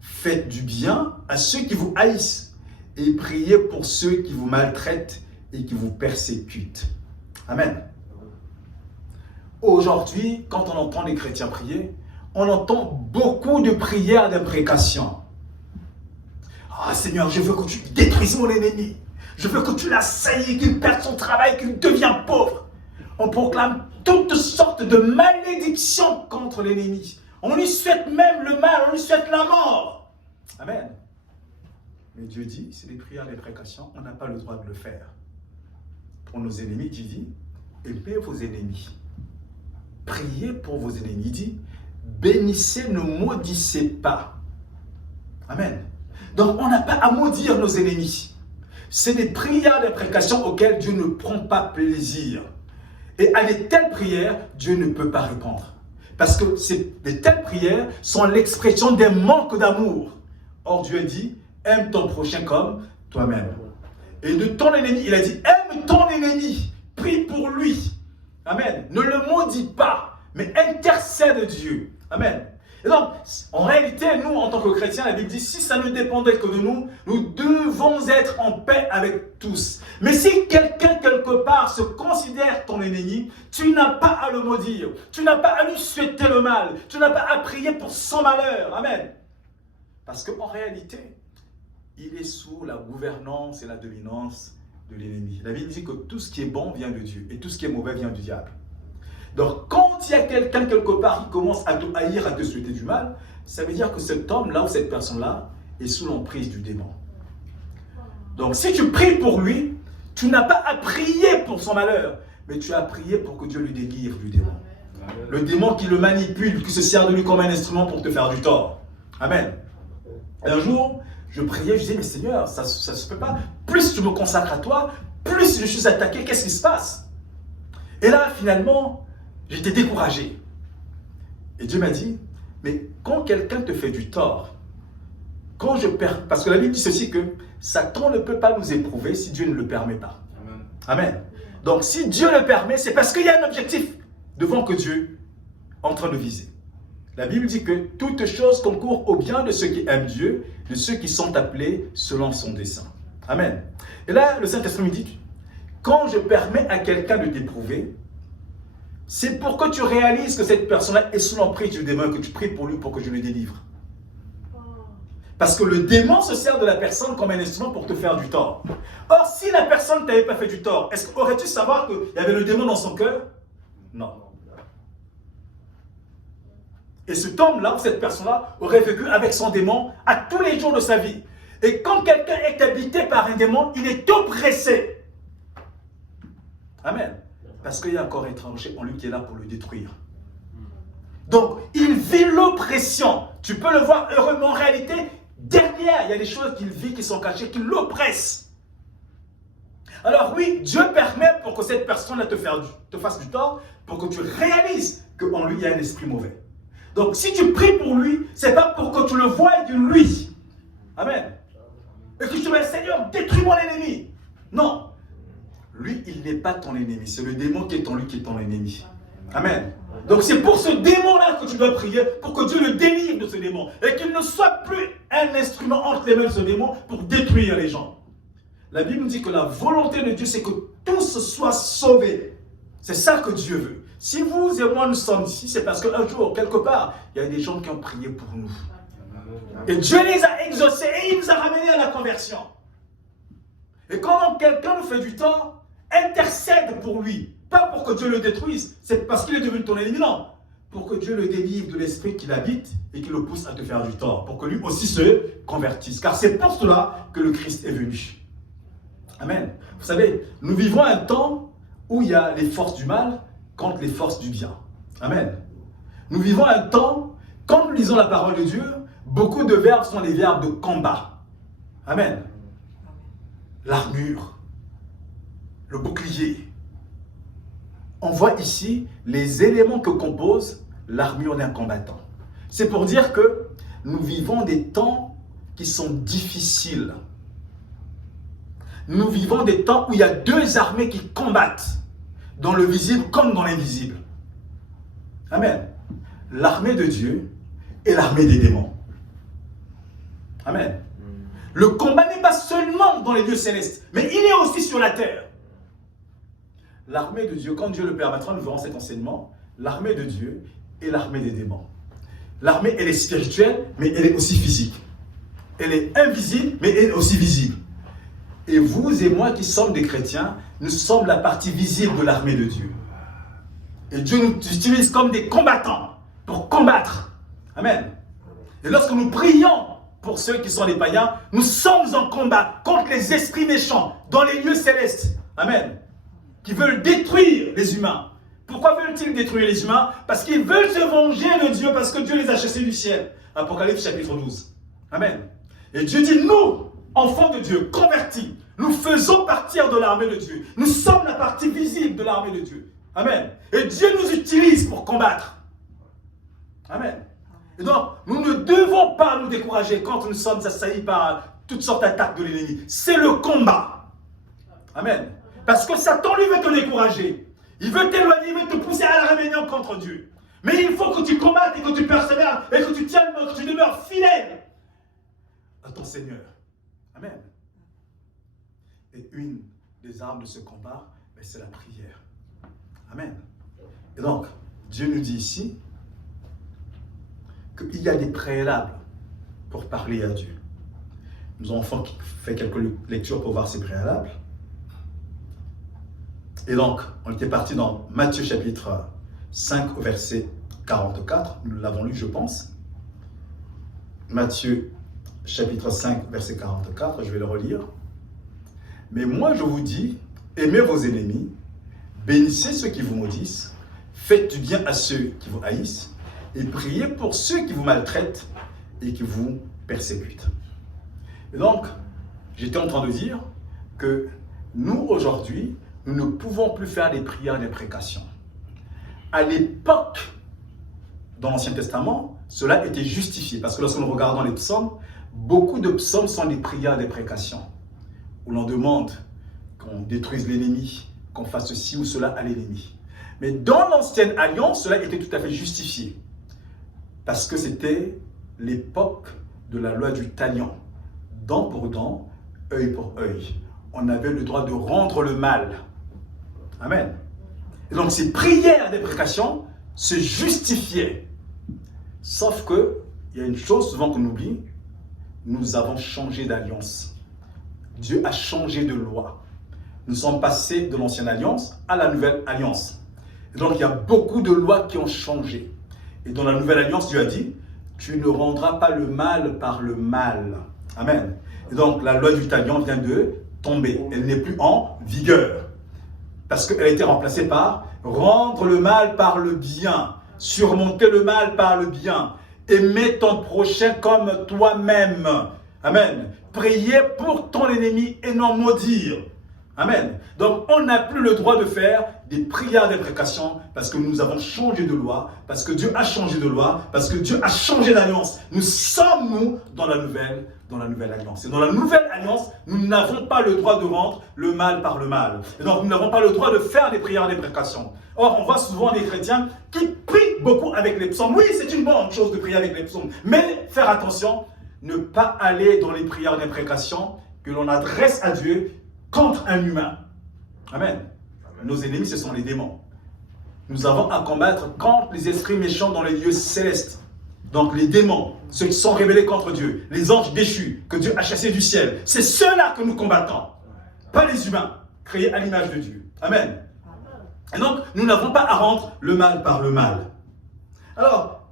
faites du bien à ceux qui vous haïssent, et priez pour ceux qui vous maltraitent et qui vous persécutent. Amen. Aujourd'hui, quand on entend les chrétiens prier, on entend beaucoup de prières d'imprécation. Ah Seigneur, je veux que tu détruises mon ennemi. Je veux que tu l'assailles, qu'il perde son travail, qu'il devienne pauvre. On proclame toutes sortes de malédictions contre l'ennemi. On lui souhaite même le mal, on lui souhaite la mort. Amen. Mais Dieu dit, c'est des prières d'imprécation, on n'a pas le droit de le faire. Pour nos ennemis, Dieu dit, aimez vos ennemis. Priez pour vos ennemis. Il dit, bénissez, ne maudissez pas. Amen. Donc, on n'a pas à maudire nos ennemis. C'est des prières d'imprécation auxquelles Dieu ne prend pas plaisir. Et à de telles prières, Dieu ne peut pas répondre. Parce que de telles prières sont l'expression d'un manque d'amour. Or, Dieu dit, aime ton prochain comme toi-même. Et de ton ennemi, il a dit, aime ton ennemi. Prie pour lui. Amen. Ne le maudis pas, mais intercède Dieu. Amen. Et donc, en réalité, nous, en tant que chrétiens, la Bible dit, si ça ne dépendait que de nous, nous devons être en paix avec tous. Mais si quelqu'un, quelque part, se considère ton ennemi, tu n'as pas à le maudire. Tu n'as pas à lui souhaiter le mal. Tu n'as pas à prier pour son malheur. Amen. Parce qu'en réalité, il est sous la gouvernance et la dominance de l'ennemi. La Bible dit que tout ce qui est bon vient de Dieu et tout ce qui est mauvais vient du diable. Donc, quand il y a quelqu'un quelque part qui commence à te haïr, à te souhaiter du mal, ça veut dire que cet homme-là ou cette personne-là est sous l'emprise du démon. Donc, si tu pries pour lui, tu n'as pas à prier pour son malheur, mais tu as prié pour que Dieu lui délivre du démon. Le démon qui le manipule, qui se sert de lui comme un instrument pour te faire du tort. Amen. Et un jour, je priais, je disais, mais Seigneur, ça ne se peut pas. Plus je me consacre à toi, plus je suis attaqué, qu'est-ce qui se passe? Et là, finalement, j'étais découragé. Et Dieu m'a dit, mais quand quelqu'un te fait du tort, quand je perds, parce que la Bible dit ceci que Satan ne peut pas nous éprouver si Dieu ne le permet pas. Amen. Amen. Donc si Dieu le permet, c'est parce qu'il y a un objectif devant que Dieu est en train de viser. La Bible dit que toutes choses concourent au bien de ceux qui aiment Dieu, de ceux qui sont appelés selon son dessein. Amen. Et là, le Saint-Esprit me dit, quand je permets à quelqu'un de t'éprouver, c'est pour que tu réalises que cette personne-là est sous l'emprise du démon, que tu pries pour lui pour que je le délivre. Parce que le démon se sert de la personne comme un instrument pour te faire du tort. Or, si la personne ne t'avait pas fait du tort, aurais-tu savoir qu'il y avait le démon dans son cœur? Non. Et cet homme-là, cette personne-là, aurait vécu avec son démon à tous les jours de sa vie. Et quand quelqu'un est habité par un démon, il est oppressé. Amen. Parce qu'il y a un corps étranger en lui qui est là pour le détruire. Donc, il vit l'oppression. Tu peux le voir heureux, mais en réalité, derrière, il y a des choses qu'il vit qui sont cachées, qui l'oppressent. Alors oui, Dieu permet pour que cette personne-là te fasse du tort, pour que tu réalises qu'en lui, il y a un esprit mauvais. Donc, si tu pries pour lui, ce n'est pas pour que tu le voies de lui. Amen. Et que tu dis, Seigneur, détruis mon ennemi. Non. Lui, il n'est pas ton ennemi. C'est le démon qui est en lui qui est ton ennemi. Amen. Donc, c'est pour ce démon-là que tu dois prier, pour que Dieu le délivre de ce démon. Et qu'il ne soit plus un instrument entre les mains de ce démon pour détruire les gens. La Bible nous dit que la volonté de Dieu, c'est que tous soient sauvés. C'est ça que Dieu veut. Si vous et moi nous sommes ici, c'est parce qu'un jour, quelque part, il y a des gens qui ont prié pour nous. Et Dieu les a exaucés et il nous a ramenés à la conversion. Et quand quelqu'un nous fait du tort, intercède pour lui. Pas pour que Dieu le détruise, c'est parce qu'il est devenu ton ennemi, non. Pour que Dieu le délivre de l'esprit qu'il habite et qu'il le pousse à te faire du tort. Pour que lui aussi se convertisse. Car c'est pour cela que le Christ est venu. Amen. Vous savez, nous vivons un temps où il y a les forces du mal contre les forces du bien. Amen. Nous vivons un temps, quand nous lisons la parole de Dieu, beaucoup de verbes sont des verbes de combat. Amen. L'armure, le bouclier. On voit ici les éléments que compose l'armure d'un combattant. C'est pour dire que nous vivons des temps qui sont difficiles. Nous vivons des temps où il y a deux armées qui combattent, dans le visible comme dans l'invisible. Amen. L'armée de Dieu et l'armée des démons. Amen. Le combat n'est pas seulement dans les lieux célestes, mais il est aussi sur la terre. L'armée de Dieu, quand Dieu le permettra, nous verrons cet enseignement, l'armée de Dieu et l'armée des démons. L'armée, elle est spirituelle, mais elle est aussi physique. Elle est invisible, mais elle est aussi visible. Et vous et moi qui sommes des chrétiens, nous sommes la partie visible de l'armée de Dieu. Et Dieu nous utilise comme des combattants pour combattre. Amen. Et lorsque nous prions pour ceux qui sont des païens, nous sommes en combat contre les esprits méchants dans les lieux célestes. Amen. Qui veulent détruire les humains. Pourquoi veulent-ils détruire les humains? Parce qu'ils veulent se venger de Dieu, parce que Dieu les a chassés du ciel. Apocalypse chapitre 12. Amen. Et Dieu dit, nous, enfants de Dieu, convertis, nous faisons partir de l'armée de Dieu. Nous sommes la partie visible de l'armée de Dieu. Amen. Et Dieu nous utilise pour combattre. Amen. Et donc, nous ne devons pas nous décourager quand nous sommes assaillis par toutes sortes d'attaques de l'ennemi. C'est le combat. Amen. Parce que Satan, lui, veut te décourager. Il veut t'éloigner, il veut te pousser à la rébellion contre Dieu. Mais il faut que tu combattes et que tu persévères et que tu tiennes, que tu demeures fidèle à ton Seigneur. Amen. Et une des armes de ce combat, c'est la prière. Amen. Et donc, Dieu nous dit ici qu'il y a des préalables pour parler à Dieu. Nous avons fait quelques lectures pour voir ces préalables. Et donc, on était parti dans Matthieu chapitre 5 au verset 44. Nous l'avons lu, je pense. Matthieu chapitre 5, verset 44, je vais le relire. Mais moi, je vous dis, aimez vos ennemis, bénissez ceux qui vous maudissent, faites du bien à ceux qui vous haïssent, et priez pour ceux qui vous maltraitent et qui vous persécutent. Et donc, j'étais en train de dire que nous, aujourd'hui, nous ne pouvons plus faire des prières d'imprécation. à l'époque, dans l'Ancien Testament, cela était justifié. Parce que lorsque nous regardons les psaumes, beaucoup de psaumes sont des prières d'imprécation, où l'on demande qu'on détruise l'ennemi, qu'on fasse ceci ou cela à l'ennemi. Mais dans l'Ancienne Alliance, cela était tout à fait justifié. Parce que c'était l'époque de la loi du talion. Dent pour dent, œil pour œil. On avait le droit de rendre le mal. Amen. Et donc ces prières d'imprécation se justifiaient. Sauf que, il y a une chose souvent qu'on oublie, nous avons changé d'alliance. Dieu a changé de loi. Nous sommes passés de l'ancienne alliance à la nouvelle alliance. Et donc il y a beaucoup de lois qui ont changé. Et dans la nouvelle alliance, Dieu a dit, tu ne rendras pas le mal par le mal. Amen. Et donc la loi du talion vient de tomber. Elle n'est plus en vigueur. Parce qu'elle a été remplacée par rendre le mal par le bien. Surmonter le mal par le bien. Aimer ton prochain comme toi-même. Amen. Prier pour ton ennemi et non maudire. Amen. Donc, on n'a plus le droit de faire des prières d'imprécation parce que nous avons changé de loi, parce que Dieu a changé de loi, parce que Dieu a changé d'alliance. Nous sommes, nous, dans la nouvelle alliance. Et dans la nouvelle alliance, nous n'avons pas le droit de rendre le mal par le mal. Et donc, nous n'avons pas le droit de faire des prières d'imprécation. Or, on voit souvent des chrétiens qui prient beaucoup avec les psaumes. Oui, c'est une bonne chose de prier avec les psaumes. Mais faire attention, ne pas aller dans les prières d'imprécation que l'on adresse à Dieu contre un humain. Amen. Nos ennemis, ce sont les démons. Nous avons à combattre contre les esprits méchants dans les lieux célestes. Donc les démons, ceux qui sont rebellés contre Dieu, les anges déchus que Dieu a chassés du ciel, c'est ceux-là que nous combattons. Pas les humains, créés à l'image de Dieu. Amen. Et donc, nous n'avons pas à rendre le mal par le mal. Alors,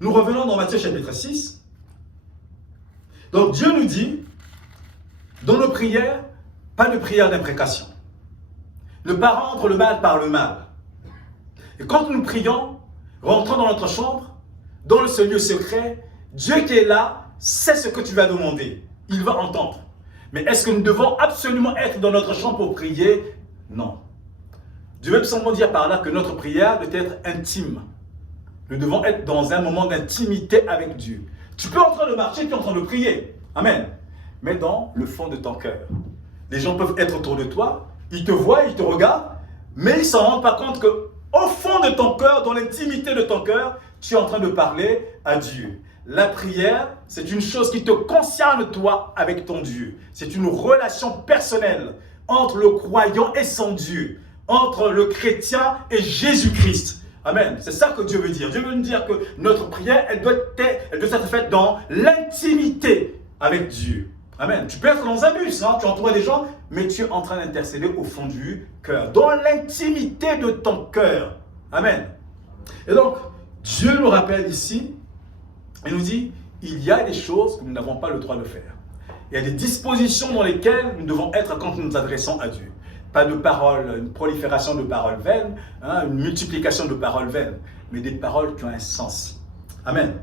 nous revenons dans Matthieu chapitre 6. Donc Dieu nous dit, dans nos prières, pas de prière d'imprécation. Ne pas rendre le mal par le mal. Et quand nous prions, rentrons dans notre chambre, dans ce lieu secret, Dieu qui est là, sait ce que tu vas demander. Il va entendre. Mais est-ce que nous devons absolument être dans notre chambre pour prier? Non. Dieu veut simplement dire par là que notre prière doit être intime. Nous devons être dans un moment d'intimité avec Dieu. Tu peux en train de marcher, tu es en train de prier. Amen. Mais dans le fond de ton cœur. Les gens peuvent être autour de toi, ils te voient, ils te regardent, mais ils ne s'en rendent pas compte qu'au fond de ton cœur, dans l'intimité de ton cœur, tu es en train de parler à Dieu. La prière, c'est une chose qui te concerne toi avec ton Dieu. C'est une relation personnelle entre le croyant et son Dieu, entre le chrétien et Jésus-Christ. Amen. C'est ça que Dieu veut dire. Dieu veut nous dire que notre prière, elle doit être faite dans l'intimité avec Dieu. Amen. Tu peux être dans un bus, hein, tu entoures des gens, mais tu es en train d'intercéder au fond du cœur, dans l'intimité de ton cœur. Amen. Et donc, Dieu nous rappelle ici, il nous dit, il y a des choses que nous n'avons pas le droit de faire. Il y a des dispositions dans lesquelles nous devons être quand nous nous adressons à Dieu. Pas de paroles, une prolifération de paroles vaines, hein, une multiplication de paroles vaines, mais des paroles qui ont un sens. Amen.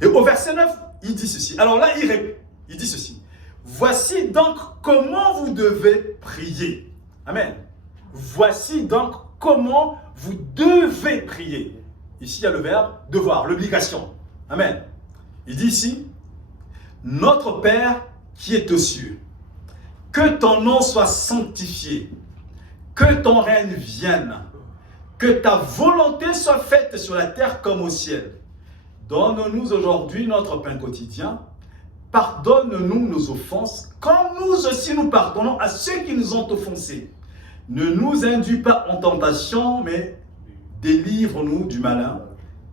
Et au verset 9, il dit ceci. Alors là, il dit ceci. Voici donc comment vous devez prier. Amen. Voici donc comment vous devez prier. Ici, il y a le verbe devoir, l'obligation. Amen. Il dit ici, notre Père qui est aux cieux, que ton nom soit sanctifié, que ton règne vienne, que ta volonté soit faite sur la terre comme au ciel. Donne-nous aujourd'hui notre pain quotidien. Pardonne-nous nos offenses, comme nous aussi nous pardonnons à ceux qui nous ont offensés. Ne nous induis pas en tentation, mais délivre-nous du malin,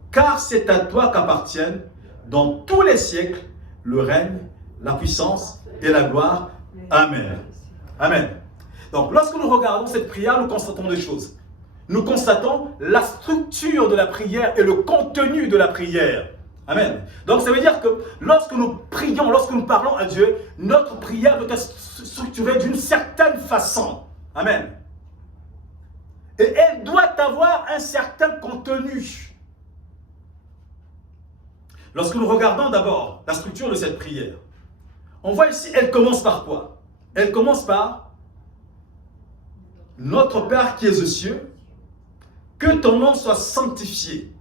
car c'est à toi qu'appartiennent dans tous les siècles le règne, la puissance et la gloire. Amen. Amen. Donc, lorsque nous regardons cette prière, nous constatons deux choses. Nous constatons la structure de la prière et le contenu de la prière. Amen. Donc, ça veut dire que lorsque nous prions, lorsque nous parlons à Dieu, notre prière doit être structurée d'une certaine façon. Amen. Et elle doit avoir un certain contenu. Lorsque nous regardons d'abord la structure de cette prière, on voit ici, elle commence par quoi? Elle commence par « Notre Père qui es aux cieux, que ton nom soit sanctifié,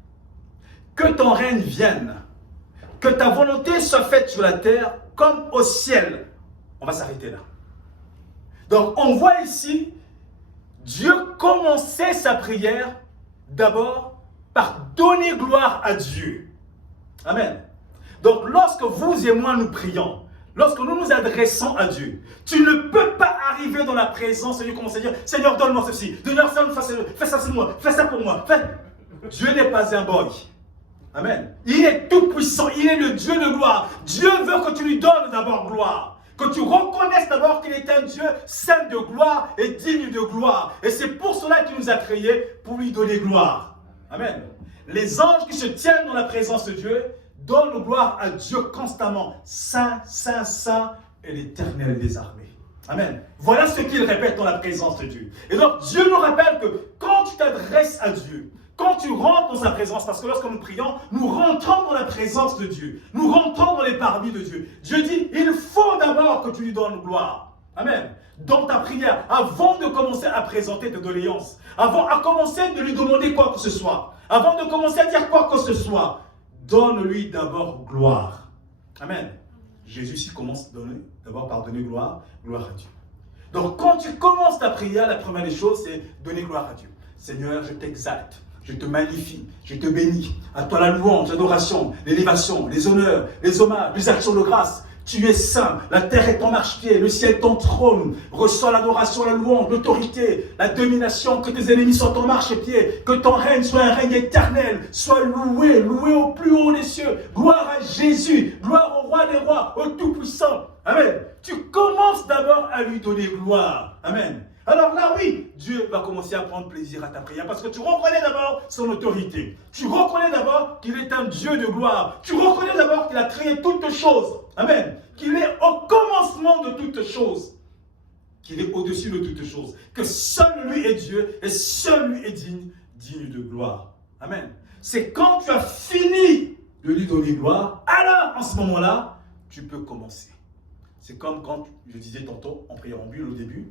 que ton règne vienne, que ta volonté soit faite sur la terre comme au ciel. On va s'arrêter là. Donc on voit ici, Dieu commençait sa prière d'abord par donner gloire à Dieu. Amen. Donc lorsque vous et moi nous prions, lorsque nous nous adressons à Dieu, tu ne peux pas arriver dans la présence de Dieu et commencer à dire « Seigneur, donne-moi ceci, Seigneur, fais ça sur moi, fais ça pour moi. » Dieu n'est pas un boy. Amen. Il est tout puissant, il est le Dieu de gloire. Dieu veut que tu lui donnes d'abord gloire. Que tu reconnaisses d'abord qu'il est un Dieu saint de gloire et digne de gloire. Et c'est pour cela qu'il nous a créés, pour lui donner gloire. Amen. Les anges qui se tiennent dans la présence de Dieu donnent gloire à Dieu constamment. Saint, Saint, Saint et l'Éternel des armées. Amen. Voilà ce qu'il répète dans la présence de Dieu. Et donc Dieu nous rappelle que quand tu t'adresses à Dieu, quand tu rentres dans sa présence, parce que lorsque nous prions, nous rentrons dans la présence de Dieu. Nous rentrons dans les parvis de Dieu. Dieu dit, il faut d'abord que tu lui donnes gloire. Amen. Dans ta prière, avant de commencer à présenter tes doléances, avant de commencer de lui demander quoi que ce soit, avant de commencer à dire quoi que ce soit, donne-lui d'abord gloire. Amen. Jésus ici commence d'abord par donner gloire à Dieu. Donc quand tu commences ta prière, la première des choses, c'est donner gloire à Dieu. Seigneur, je t'exalte. Je te magnifie, je te bénis. À toi la louange, l'adoration, l'élévation, les honneurs, les hommages, les actions de grâce. Tu es saint, la terre est ton marchepied, le ciel est ton trône. Reçois l'adoration, la louange, l'autorité, la domination, que tes ennemis soient ton marchepied, que ton règne soit un règne éternel, sois loué, loué au plus haut des cieux. Gloire à Jésus, gloire au roi des rois, au tout-puissant. Amen. Tu commences d'abord à lui donner gloire. Amen. Alors là, oui, Dieu va commencer à prendre plaisir à ta prière parce que tu reconnais d'abord son autorité. Tu reconnais d'abord qu'il est un Dieu de gloire. Tu reconnais d'abord qu'il a créé toutes choses. Amen. Qu'il est au commencement de toutes choses. Qu'il est au-dessus de toutes choses. Que seul lui est Dieu et seul lui est digne de gloire. Amen. C'est quand tu as fini de lui donner gloire, alors en ce moment-là, tu peux commencer. C'est comme quand, je disais tantôt en prière en bulle au début,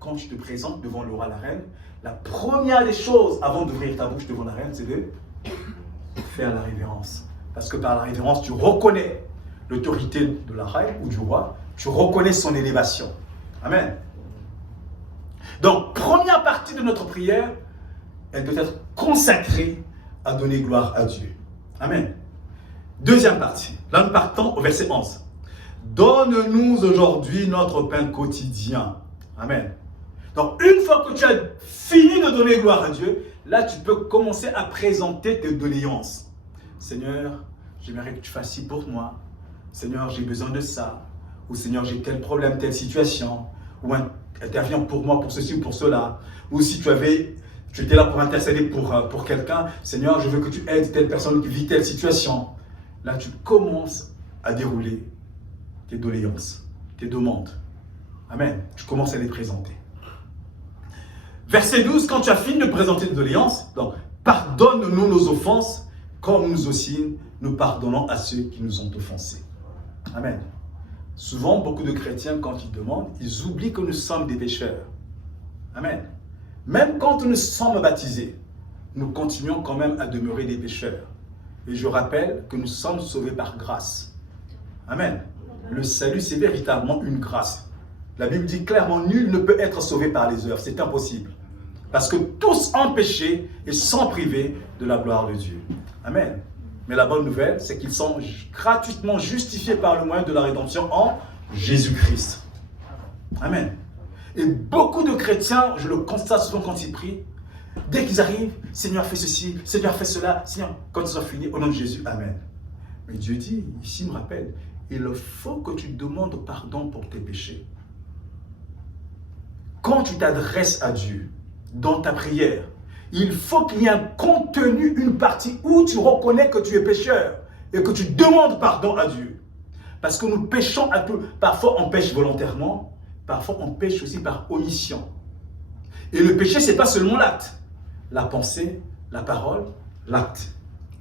quand tu te présentes devant le roi, la reine, la première des choses avant d'ouvrir ta bouche devant la reine, c'est de faire la révérence. Parce que par la révérence, tu reconnais l'autorité de la reine ou du roi, tu reconnais son élévation. Amen. Donc, première partie de notre prière, elle doit être consacrée à donner gloire à Dieu. Amen. Deuxième partie, là nous partons au verset 11. Donne-nous aujourd'hui notre pain quotidien. Amen. Donc, une fois que tu as fini de donner gloire à Dieu, là, tu peux commencer à présenter tes doléances. Seigneur, j'aimerais que tu fasses ci pour moi. Seigneur, j'ai besoin de ça. Ou Seigneur, j'ai tel problème, telle situation. Ou interviens pour moi, pour ceci ou pour cela. Ou si tu étais là pour intercéder pour quelqu'un, Seigneur, je veux que tu aides telle personne qui vit telle situation. Là, tu commences à dérouler tes doléances, tes demandes. Amen. Tu commences à les présenter. Verset 12, quand tu as fini de présenter tes doléances, donc, pardonne-nous nos offenses, comme nous aussi, nous pardonnons à ceux qui nous ont offensés. Amen. Souvent, beaucoup de chrétiens, quand ils demandent, ils oublient que nous sommes des pécheurs. Amen. Même quand nous sommes baptisés, nous continuons quand même à demeurer des pécheurs. Et je rappelle que nous sommes sauvés par grâce. Amen. Le salut, c'est véritablement une grâce. La Bible dit clairement, nul ne peut être sauvé par les œuvres. C'est impossible. Parce que tous ont péché et sont privés de la gloire de Dieu. Amen. Mais la bonne nouvelle, c'est qu'ils sont gratuitement justifiés par le moyen de la rédemption en Jésus-Christ. Amen. Et beaucoup de chrétiens, je le constate souvent quand ils prient, dès qu'ils arrivent, Seigneur fais ceci, Seigneur fais cela, Seigneur, quand ils ont fini, au nom de Jésus, Amen. Mais Dieu dit, ici il me rappelle, il faut que tu demandes pardon pour tes péchés. Quand tu t'adresses à Dieu, dans ta prière, il faut qu'il y ait un contenu, une partie où tu reconnais que tu es pécheur et que tu demandes pardon à Dieu. Parce que nous péchons à tout. Parfois on pêche volontairement, parfois on pêche aussi par omission. Et le péché, ce n'est pas seulement l'acte. La pensée, la parole, l'acte.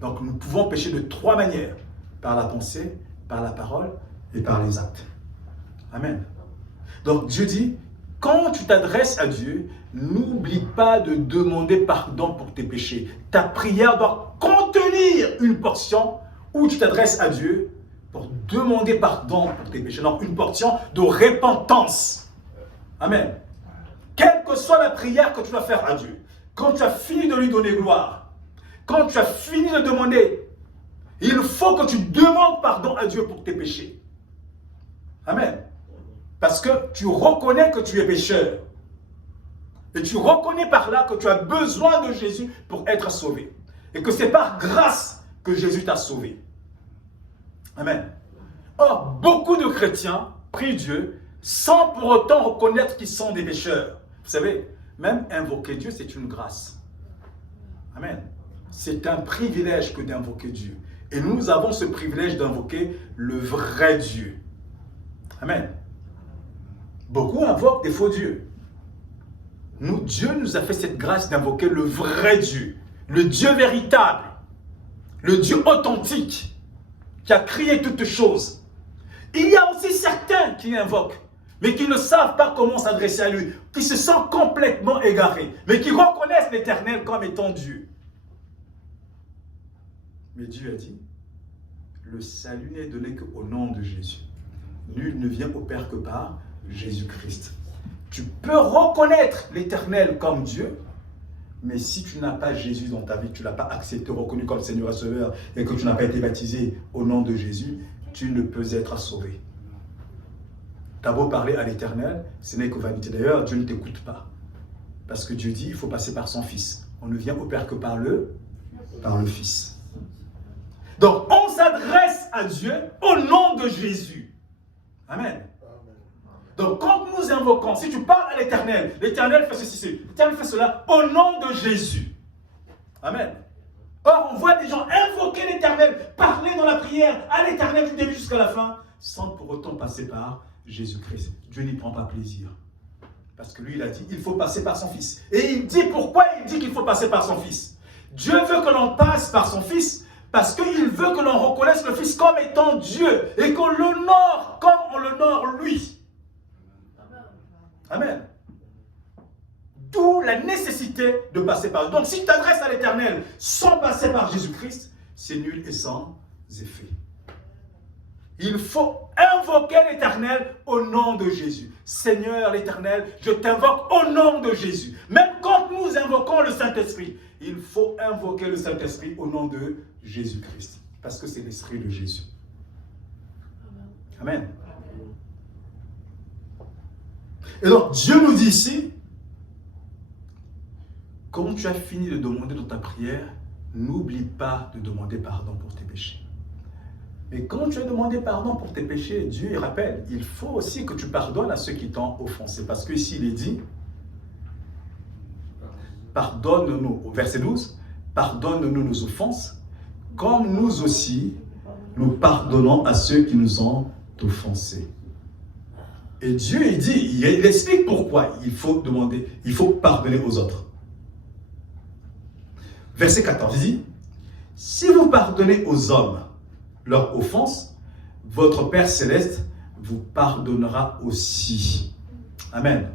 Donc nous pouvons pécher de trois manières. Par la pensée, par la parole et par les actes. Amen. Donc Dieu dit, quand tu t'adresses à Dieu, n'oublie pas de demander pardon pour tes péchés. Ta prière doit contenir une portion où tu t'adresses à Dieu pour demander pardon pour tes péchés. Donc, une portion de repentance. Amen. Quelle que soit la prière que tu vas faire à Dieu, quand tu as fini de lui donner gloire, quand tu as fini de demander, il faut que tu demandes pardon à Dieu pour tes péchés. Amen. Parce que tu reconnais que tu es pécheur. Et tu reconnais par là que tu as besoin de Jésus pour être sauvé. Et que c'est par grâce que Jésus t'a sauvé. Amen. Or, beaucoup de chrétiens prient Dieu sans pour autant reconnaître qu'ils sont des pécheurs. Vous savez, même invoquer Dieu, c'est une grâce. Amen. C'est un privilège que d'invoquer Dieu. Et nous avons ce privilège d'invoquer le vrai Dieu. Amen. Beaucoup invoquent des faux dieux. Dieu nous a fait cette grâce d'invoquer le vrai Dieu, le Dieu véritable, le Dieu authentique, qui a créé toutes choses. Il y a aussi certains qui l'invoquent, mais qui ne savent pas comment s'adresser à lui, qui se sentent complètement égarés, mais qui reconnaissent l'Éternel comme étant Dieu. Mais Dieu a dit, le salut n'est donné qu'au nom de Jésus. Nul ne vient au Père que par Jésus-Christ. Tu peux reconnaître l'Éternel comme Dieu, mais si tu n'as pas Jésus dans ta vie, tu ne l'as pas accepté, reconnu comme Seigneur et Sauveur, et que tu n'as pas été baptisé au nom de Jésus, tu ne peux être sauvé. Tu as beau parler à l'Éternel, ce n'est que vanité. D'ailleurs, Dieu ne t'écoute pas. Parce que Dieu dit, il faut passer par son Fils. On ne vient au Père que par le Fils. Donc, on s'adresse à Dieu au nom de Jésus. Amen. Donc, quand nous invoquons, si tu parles à l'Éternel, l'Éternel fait ceci, l'Éternel fait cela, au nom de Jésus. Amen. Or, on voit des gens invoquer l'Éternel, parler dans la prière à l'Éternel du début jusqu'à la fin, sans pour autant passer par Jésus-Christ. Dieu n'y prend pas plaisir. Parce que lui, il a dit, il faut passer par son Fils. Et il dit, pourquoi il dit qu'il faut passer par son Fils? Dieu veut que l'on passe par son Fils, parce qu'il veut que l'on reconnaisse le Fils comme étant Dieu, et qu'on l'honore comme on l'honore lui. Amen. D'où la nécessité de passer par lui. Donc si tu t'adresses à l'Éternel sans passer par Jésus-Christ, c'est nul et sans effet. Il faut invoquer l'Éternel au nom de Jésus. Seigneur l'Éternel, je t'invoque au nom de Jésus. Même quand nous invoquons le Saint-Esprit, il faut invoquer le Saint-Esprit au nom de Jésus-Christ. Parce que c'est l'Esprit de Jésus. Amen. Et donc Dieu nous dit ici, quand tu as fini de demander dans ta prière, n'oublie pas de demander pardon pour tes péchés. Mais quand tu as demandé pardon pour tes péchés, Dieu il rappelle, il faut aussi que tu pardonnes à ceux qui t'ont offensé. Parce que ici il est dit, pardonne-nous, au verset 12, pardonne-nous nos offenses, comme nous aussi, nous pardonnons à ceux qui nous ont offensés. Et Dieu, il dit, il explique pourquoi il faut demander, il faut pardonner aux autres. Verset 14, il dit, si vous pardonnez aux hommes leurs offenses, votre Père Céleste vous pardonnera aussi. Amen.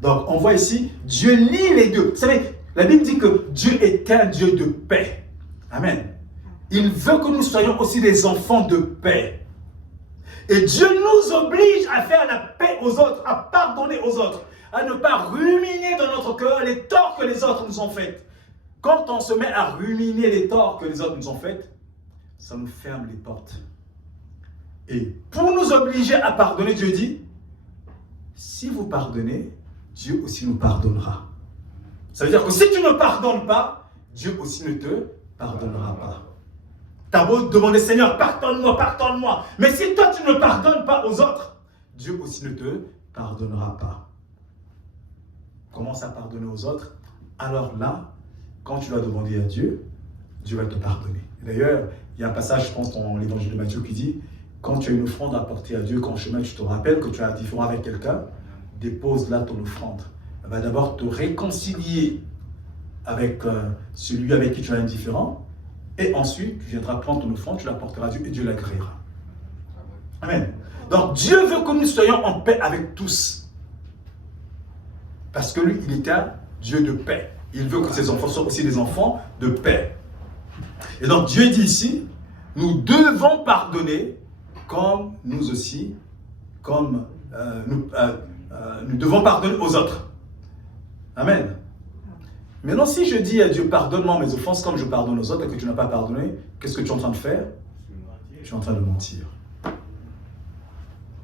Donc, on voit ici, Dieu lie les deux. Vous savez, la Bible dit que Dieu est un Dieu de paix. Amen. Il veut que nous soyons aussi des enfants de paix. Et Dieu nous oblige à faire la paix aux autres, à pardonner aux autres, à ne pas ruminer dans notre cœur les torts que les autres nous ont faits. Quand on se met à ruminer les torts que les autres nous ont faits, ça nous ferme les portes. Et pour nous obliger à pardonner, Dieu dit, si vous pardonnez, Dieu aussi nous pardonnera. Ça veut dire que si tu ne pardonnes pas, Dieu aussi ne te pardonnera pas. Tu as beau demander, Seigneur, pardonne-moi, pardonne-moi. Mais si toi, tu ne pardonnes pas aux autres, Dieu aussi ne te pardonnera pas. Commence à pardonner aux autres. Alors là, quand tu vas demander à Dieu, Dieu va te pardonner. D'ailleurs, il y a un passage, je pense, dans l'évangile de Matthieu qui dit, quand tu as une offrande à apporter à Dieu, quand en chemin tu te rappelles que tu as un différend avec quelqu'un, dépose là ton offrande. Elle va d'abord te réconcilier avec celui avec qui tu as un différend. Et ensuite, tu viendras prendre ton offrande, tu l'apporteras à Dieu et Dieu l'agréera. Amen. Donc Dieu veut que nous soyons en paix avec tous. Parce que lui, il est un Dieu de paix. Il veut que ses enfants soient aussi des enfants de paix. Et donc Dieu dit ici, nous devons pardonner comme nous aussi, comme nous devons pardonner aux autres. Amen. Maintenant, si je dis à Dieu, pardonne-moi mes offenses comme je pardonne aux autres et que tu n'as pas pardonné, qu'est-ce que tu es en train de faire? Tu es en train de mentir.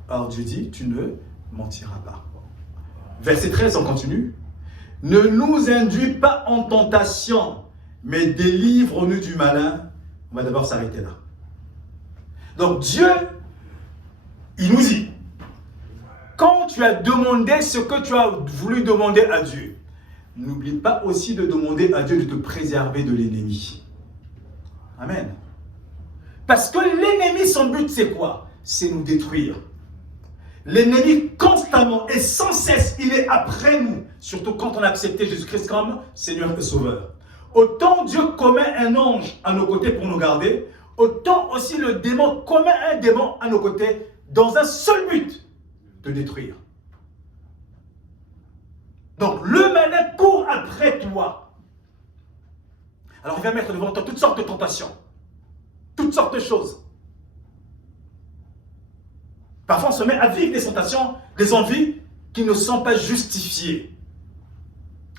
Alors Dieu dit, tu ne mentiras pas. Verset 13, on continue. Ne nous induis pas en tentation, mais délivre-nous du malin. On va d'abord s'arrêter là. Donc Dieu, il nous dit, quand tu as demandé ce que tu as voulu demander à Dieu, n'oublie pas aussi de demander à Dieu de te préserver de l'ennemi. Amen. Parce que l'ennemi, son but, c'est quoi? C'est nous détruire. L'ennemi, constamment et sans cesse, il est après nous. Surtout quand on a accepté Jésus-Christ comme Seigneur et Sauveur. Autant Dieu commet un ange à nos côtés pour nous garder, autant aussi le démon commet un démon à nos côtés dans un seul but, de détruire. Donc le malin court après toi. Alors il va mettre devant toi toutes sortes de tentations, toutes sortes de choses. Parfois on se met à vivre des tentations, des envies qui ne sont pas justifiées.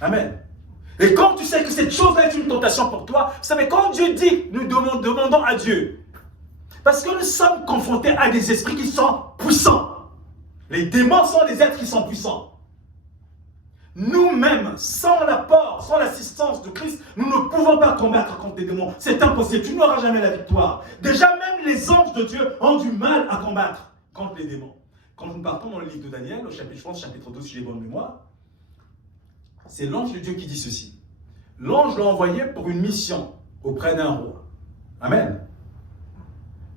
Amen. Et quand tu sais que cette chose-là est une tentation pour toi, vous savez, quand Dieu dit, nous demandons à Dieu, parce que nous sommes confrontés à des esprits qui sont puissants. Les démons sont des êtres qui sont puissants. Nous-mêmes, sans l'apport, sans l'assistance de Christ, nous ne pouvons pas combattre contre les démons. C'est impossible, tu n'auras jamais la victoire. Déjà, même les anges de Dieu ont du mal à combattre contre les démons. Quand nous partons dans le livre de Daniel, au chapitre, je pense, chapitre 12, si j'ai bonne mémoire, c'est l'ange de Dieu qui dit ceci. L'ange l'a envoyé pour une mission auprès d'un roi. Amen.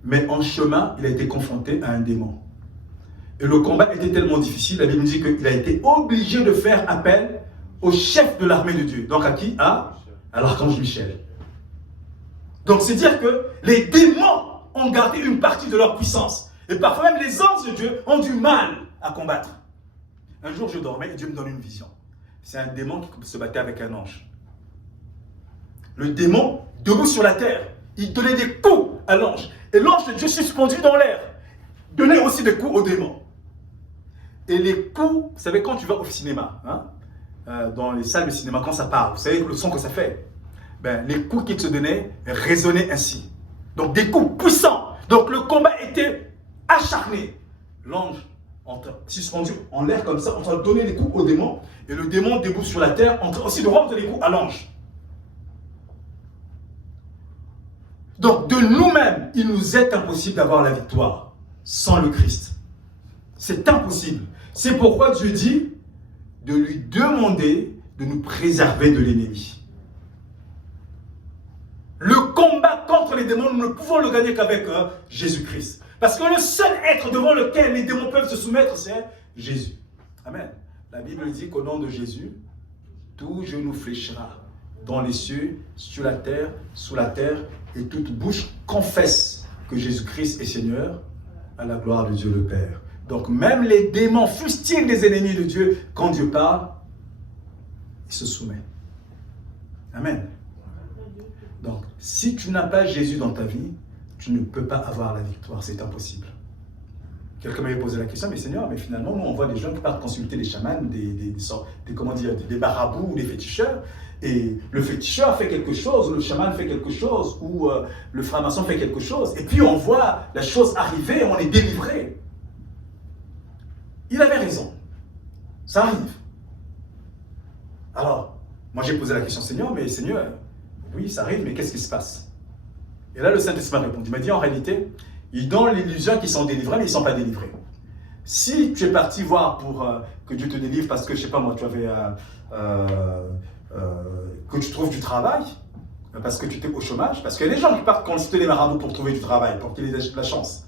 Mais en chemin, il a été confronté à un démon. Et le combat était tellement difficile, la Bible nous dit qu'il a été obligé de faire appel au chef de l'armée de Dieu. Donc à qui? À l'archange Michel. Donc c'est dire que les démons ont gardé une partie de leur puissance. Et parfois même les anges de Dieu ont du mal à combattre. Un jour je dormais et Dieu me donne une vision. C'est un démon qui se battait avec un ange. Le démon, debout sur la terre, il donnait des coups à l'ange. Et l'ange de Dieu suspendu dans l'air donnait aussi des coups au démon. Et les coups, vous savez, quand tu vas au cinéma, hein, dans les salles de cinéma, quand ça parle, vous savez le son que ça fait, ben, les coups qu'il se donnait résonnaient ainsi. Donc des coups puissants. Donc le combat était acharné. L'ange, suspendu en l'air comme ça, en train de donner des coups au démon. Et le démon, debout sur la terre, en train aussi de rendre des coups à l'ange. Donc de nous-mêmes, il nous est impossible d'avoir la victoire sans le Christ. C'est impossible. C'est pourquoi Dieu dit de lui demander de nous préserver de l'ennemi. Le combat contre les démons, nous ne pouvons le gagner qu'avec Jésus-Christ. Parce que le seul être devant lequel les démons peuvent se soumettre, c'est Jésus. Amen. La Bible dit qu'au nom de Jésus, tout genou fléchira dans les cieux, sur la terre, sous la terre, et toute bouche confesse que Jésus-Christ est Seigneur à la gloire de Dieu le Père. Donc même les démons, fussent-ils des ennemis de Dieu, quand Dieu parle, il se soumet. Amen. Donc si tu n'as pas Jésus dans ta vie, tu ne peux pas avoir la victoire, c'est impossible. Quelqu'un m'avait posé la question, mais Seigneur, mais finalement, nous on voit des gens qui partent consulter des chamans, des marabouts ou des féticheurs, et le féticheur fait quelque chose, le chaman fait quelque chose, ou le franc-maçon fait quelque chose, et puis on voit la chose arriver, on est délivré. Il avait raison. Ça arrive. Alors, moi j'ai posé la question, Seigneur, mais Seigneur, oui, ça arrive, mais qu'est-ce qui se passe? Et là, le Saint-Esprit m'a répondu. Il m'a dit, en réalité, ils donnent l'illusion qu'ils sont délivrés, mais ils ne sont pas délivrés. Si tu es parti voir pour que Dieu te délivre, parce que, je ne sais pas moi, tu avais... que tu trouves du travail, parce que tu étais au chômage, parce qu'il y a des gens qui partent consulter les marabouts pour trouver du travail, pour qu'ils aient de la chance.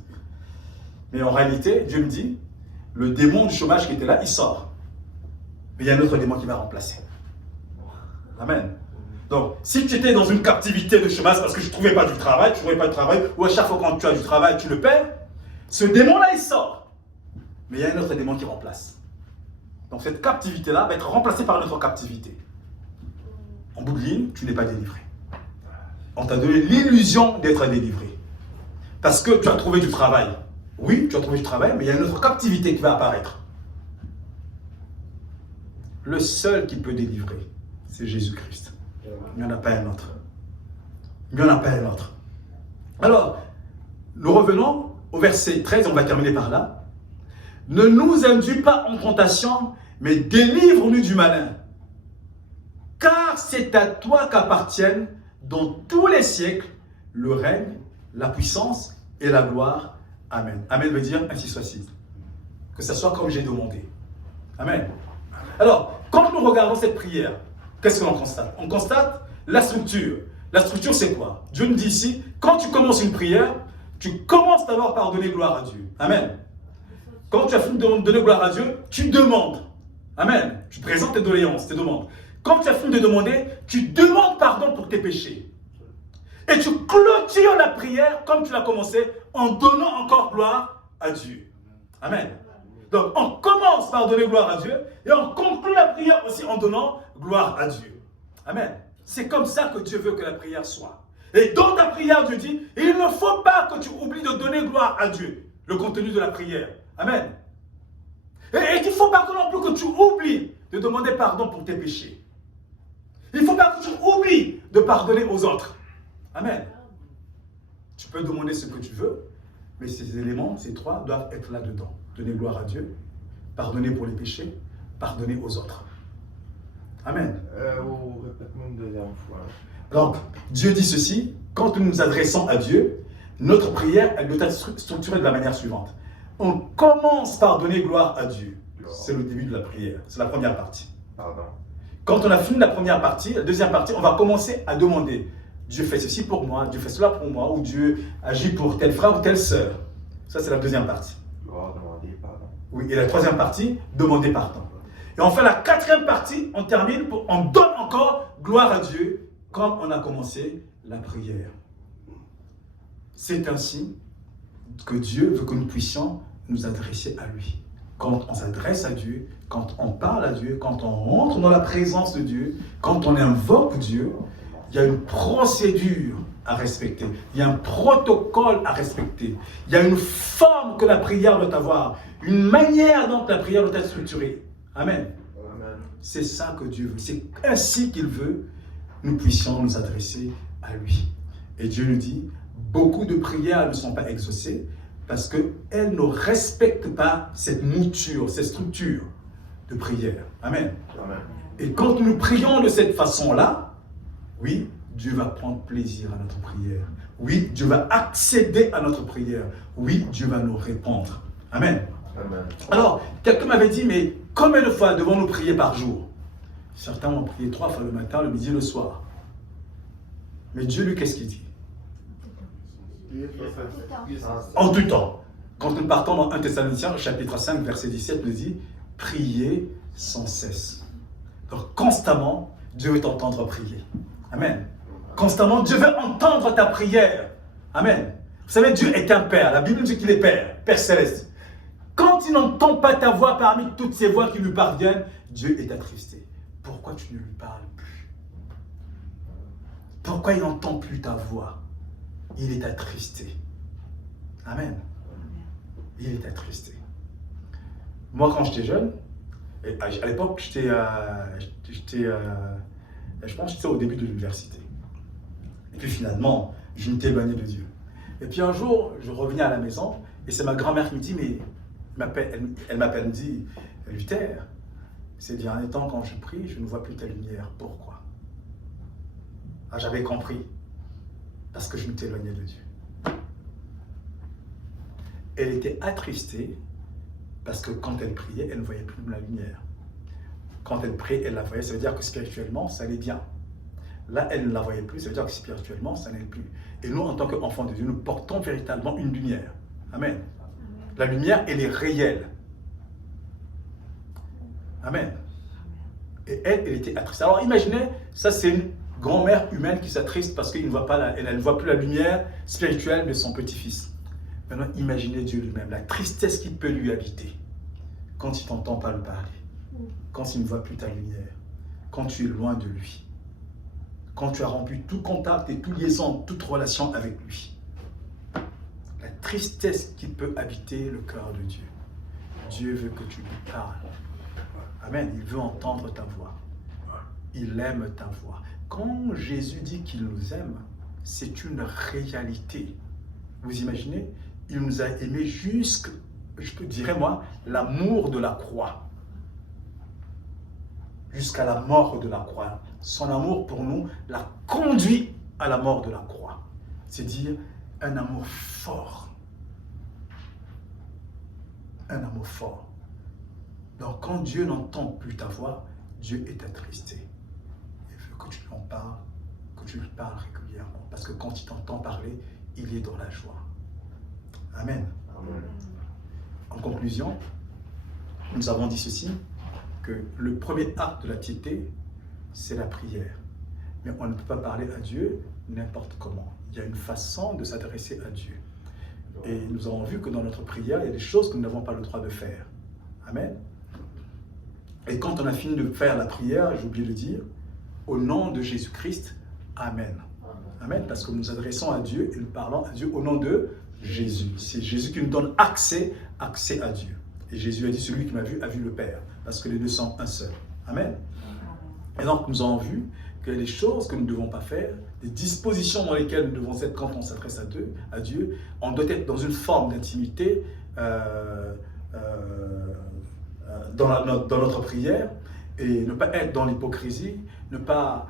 Mais en réalité, Dieu me dit, le démon du chômage qui était là, il sort. Mais il y a un autre démon qui va remplacer. Amen. Donc, si tu étais dans une captivité de chômage parce que tu ne trouvais pas du travail, ou à chaque fois quand tu as du travail, tu le perds, ce démon-là, il sort. Mais il y a un autre démon qui remplace. Donc cette captivité-là va être remplacée par une autre captivité. En bout de ligne, tu n'es pas délivré. On t'a donné l'illusion d'être délivré. Parce que tu as trouvé du travail. Oui, tu as trouvé du travail, mais il y a une autre captivité qui va apparaître. Le seul qui peut délivrer, c'est Jésus-Christ. Il n'y en a pas un autre. Il n'y en a pas un autre. Alors, nous revenons au verset 13, on va terminer par là. Ne nous induis pas en tentation, mais délivre-nous du malin. Car c'est à toi qu'appartiennent dans tous les siècles le règne, la puissance et la gloire. Amen. Amen veut dire ainsi soit-il. Que ce soit comme j'ai demandé. Amen. Alors, quand nous regardons cette prière, qu'est-ce que l'on constate? On constate la structure. La structure, c'est quoi? Dieu nous dit ici, quand tu commences une prière, tu commences d'abord par donner gloire à Dieu. Amen. Quand tu as fini de donner gloire à Dieu, tu demandes. Amen. Tu présentes tes doléances, tes demandes. Quand tu as fini de demander, tu demandes pardon pour tes péchés. Et tu clôtures la prière comme tu l'as commencé en donnant encore gloire à Dieu. Amen. Donc, on commence par donner gloire à Dieu et on conclut la prière aussi en donnant gloire à Dieu. Amen. C'est comme ça que Dieu veut que la prière soit. Et dans ta prière, Dieu dit, il ne faut pas que tu oublies de donner gloire à Dieu, le contenu de la prière. Amen. Et il ne faut pas non plus que tu oublies de demander pardon pour tes péchés. Il ne faut pas que tu oublies de pardonner aux autres. Amen. Tu peux demander ce que tu veux, mais ces éléments, ces trois, doivent être là-dedans. Donner gloire à Dieu, pardonner pour les péchés, pardonner aux autres. Amen. Répète-moi une deuxième fois. Donc, Dieu dit ceci, quand nous nous adressons à Dieu, notre prière, elle doit être structurée de la manière suivante. On commence par donner gloire à Dieu. C'est le début de la prière, c'est la première partie. Pardon. Quand on a fini la première partie, la deuxième partie, on va commencer à demander. Dieu fait ceci pour moi, Dieu fait cela pour moi, ou Dieu agit pour tel frère ou telle sœur. Ça, c'est la deuxième partie. Gloire, demander pardon. Oui, et la troisième partie, demander pardon. Et enfin, la quatrième partie, on termine, on donne encore gloire à Dieu, comme on a commencé la prière. C'est ainsi que Dieu veut que nous puissions nous adresser à lui. Quand on s'adresse à Dieu, quand on parle à Dieu, quand on rentre dans la présence de Dieu, quand on invoque Dieu, il y a une procédure à respecter, il y a un protocole à respecter, il y a une forme que la prière doit avoir, une manière dont la prière doit être structurée. Amen. Amen. C'est ça que Dieu veut, c'est ainsi qu'il veut que nous puissions nous adresser à lui. Et Dieu nous dit, beaucoup de prières ne sont pas exaucées parce qu'elles ne respectent pas cette mouture, cette structure de prière. Amen. Amen. Et quand nous prions de cette façon-là, oui, Dieu va prendre plaisir à notre prière. Oui, Dieu va accéder à notre prière. Oui, Dieu va nous répondre. Amen. Amen. Alors, quelqu'un m'avait dit, mais combien de fois devons-nous prier par jour? Certains ont prié 3 fois le matin, le midi et le soir. Mais Dieu, lui, qu'est-ce qu'il dit? En tout temps. Quand nous partons dans 1 Thessaloniciens, chapitre 5, verset 17, nous dit, priez sans cesse. Donc, constamment, Dieu veut t'entendre prier. Amen. Constamment, Dieu veut entendre ta prière. Amen. Vous savez, Dieu est un Père. La Bible dit qu'il est Père, Père céleste. Quand il n'entend pas ta voix parmi toutes ces voix qui lui parviennent, Dieu est attristé. Pourquoi tu ne lui parles plus? Pourquoi il n'entend plus ta voix? Il est attristé. Amen. Il est attristé. Moi, quand j'étais jeune, et à l'époque, je pense que j'étais au début de l'université. Et puis finalement, je m'étais éloigné de Dieu. Et puis un jour, je revenais à la maison, et c'est ma grand-mère qui me dit, mais elle m'appelle, elle me dit, Luther, ces derniers temps, quand je prie, je ne vois plus ta lumière. Pourquoi? Ah, j'avais compris. Parce que je m'étais éloigné de Dieu. Elle était attristée parce que quand elle priait, elle ne voyait plus la lumière. Quand elle priait, elle la voyait, ça veut dire que spirituellement, ça allait bien. Là, elle ne la voyait plus, ça veut dire que spirituellement, ça n'allait plus. Et nous, en tant qu'enfants de Dieu, nous portons véritablement une lumière. Amen. La lumière, elle est réelle. Amen. Et elle était attristée. Alors imaginez, ça c'est une grand-mère humaine qui s'attriste parce qu'elle ne voit pas elle ne voit plus la lumière spirituelle de son petit-fils. Maintenant, imaginez Dieu lui-même, la tristesse qui peut lui habiter quand il t'entend pas le parler. quand il ne voit plus ta lumière, quand tu es loin de lui, quand tu as rompu tout contact et toute liaison, toute relation avec lui. La tristesse qui peut habiter le cœur de Dieu. Dieu veut que tu lui parles. Amen. Il veut entendre ta voix. Il aime ta voix. Quand Jésus dit qu'il nous aime, c'est une réalité. Vous imaginez? Il nous a aimés jusqu'à, je dirais moi, l'amour de la croix. Jusqu'à la mort de la croix. Son amour pour nous l'a conduit à la mort de la croix. C'est dire un amour fort. Un amour fort. Donc quand Dieu n'entend plus ta voix, Dieu est attristé. Il veut que tu lui en parles, que tu lui parles régulièrement. Parce que quand il t'entend parler, il est dans la joie. Amen. Amen. En conclusion, nous avons dit ceci, que le premier acte de la piété, c'est la prière. Mais on ne peut pas parler à Dieu n'importe comment. Il y a une façon de s'adresser à Dieu. Et nous avons vu que dans notre prière, il y a des choses que nous n'avons pas le droit de faire. Amen. Et quand on a fini de faire la prière, j'ai oublié de dire, au nom de Jésus-Christ, Amen. Amen. Parce que nous nous adressons à Dieu et nous parlons à Dieu au nom de Jésus. C'est Jésus qui nous donne accès à Dieu. Et Jésus a dit, celui qui m'a vu a vu le Père. Parce que les deux sont un seul. Amen. Et donc nous avons vu qu'il y a des choses que nous ne devons pas faire, des dispositions dans lesquelles nous devons être quand on s'adresse à Dieu. On doit être dans une forme d'intimité dans notre prière et ne pas être dans l'hypocrisie, ne pas,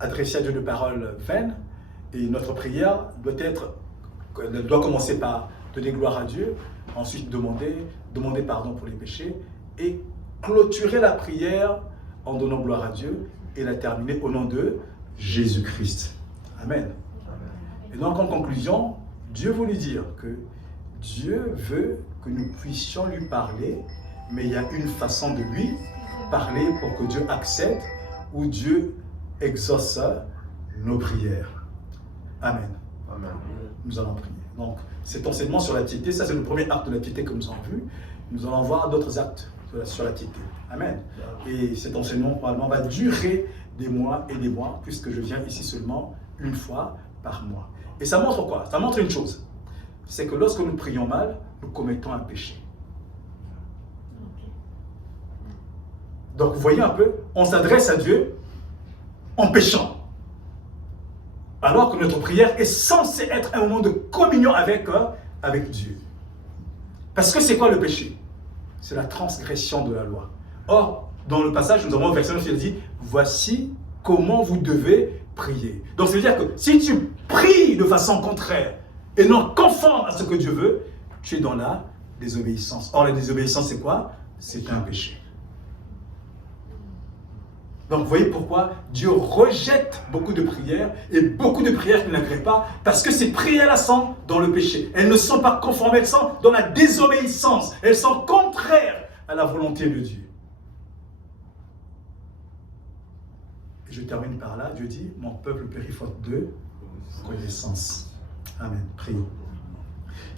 adresser à Dieu de paroles vaines. Et notre prière doit commencer par donner gloire à Dieu, ensuite demander pardon pour les péchés et clôturer la prière en donnant gloire à Dieu et la terminer au nom de Jésus-Christ. Amen. Et donc en conclusion, Dieu voulait dire que Dieu veut que nous puissions lui parler, mais il y a une façon de lui parler pour que Dieu accepte ou Dieu exauce nos prières. Amen. Amen. Nous allons prier. Donc, cet enseignement sur la piété, ça c'est le premier acte de la piété que nous avons vu. Nous allons voir d'autres actes sur la piété. Amen. Et cet enseignement probablement va durer des mois et des mois, puisque je viens ici seulement une fois par mois. Et ça montre quoi? Ça montre une chose. C'est que lorsque nous prions mal, nous commettons un péché. Donc vous voyez un peu, on s'adresse à Dieu en péchant. Alors que notre prière est censée être un moment de communion avec Dieu. Parce que c'est quoi le péché? C'est la transgression de la loi. Or, dans le passage, nous avons un verset qui dit « Voici comment vous devez prier ». Donc, ça veut dire que si tu pries de façon contraire et non conforme à ce que Dieu veut, tu es dans la désobéissance. Or, la désobéissance, c'est quoi? C'est un péché. Donc, vous voyez pourquoi Dieu rejette beaucoup de prières et beaucoup de prières qu'il n'agrée pas, parce que ces prières-là sont dans le péché. Elles ne sont pas conformes, elles sont dans la désobéissance. Elles sont contraires à la volonté de Dieu. Et je termine par là. Dieu dit, mon peuple périt faute de connaissance. Amen. Prions.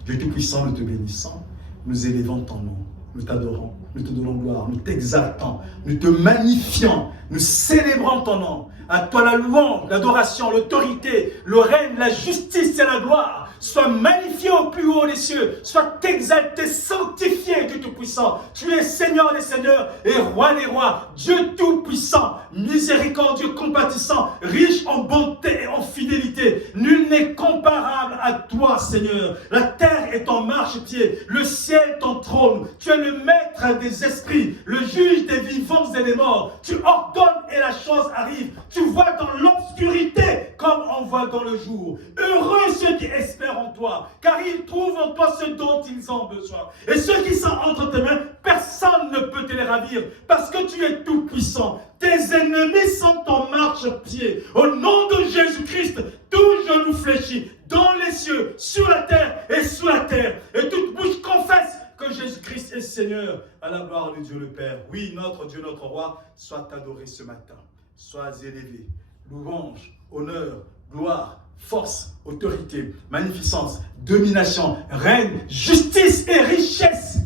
Dieu Tout-Puissant, nous te bénissons, nous élevons ton nom. Nous t'adorons, nous te donnons gloire, nous t'exaltons, nous te magnifions, nous célébrons ton nom. À toi la louange, l'adoration, l'autorité, le règne, la justice et la gloire. Sois magnifié au plus haut des cieux, sois exalté, sanctifié, Dieu Tout-Puissant. Tu es Seigneur des seigneurs et Roi des rois, Dieu Tout-Puissant, miséricordieux, compatissant, riche en bonté et en fidélité. Nul n'est comparable à toi, Seigneur. La terre est ton marchepied, le ciel ton trône. Tu es le maître des esprits, le juge des vivants et des morts. Tu ordonnes et la chose arrive. Tu vois dans l'obscurité comme on voit dans le jour. Heureux ceux qui espèrent en toi, car ils trouvent en toi ce dont ils ont besoin. Et ceux qui sont entre tes mains, personne ne peut te les ravir, parce que tu es tout puissant. Tes ennemis sont ton marchepied. Au nom de Jésus-Christ, tout genou fléchit, dans les cieux, sur la terre et sous la terre. Et toute bouche confesse que Jésus-Christ est Seigneur, à la gloire de Dieu le Père. Oui, notre Dieu, notre Roi, soit adoré ce matin. Sois élevé. Louange, honneur, gloire, force, autorité, magnificence, domination, règne, justice et richesse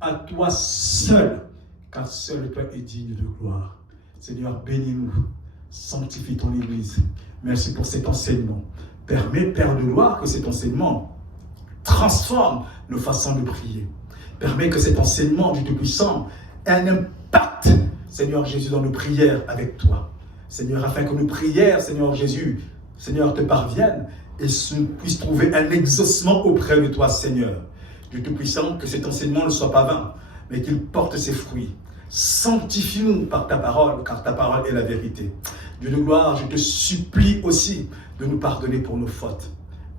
à à toi seul, car seul toi est digne de gloire. Seigneur, bénis-nous, sanctifie ton Église. Merci pour cet enseignement. Permets, Père de gloire, que cet enseignement transforme nos façons de prier. Permets que cet enseignement du Tout-Puissant ait un impact, Seigneur Jésus, dans nos prières avec toi. Seigneur, afin que nos prières, Seigneur Jésus, Seigneur, te parviennent et puissent trouver un exaucement auprès de toi, Seigneur. Du Tout-Puissant, que cet enseignement ne soit pas vain, mais qu'il porte ses fruits. Sanctifie-nous par ta parole, car ta parole est la vérité. Dieu de gloire, je te supplie aussi de nous pardonner pour nos fautes,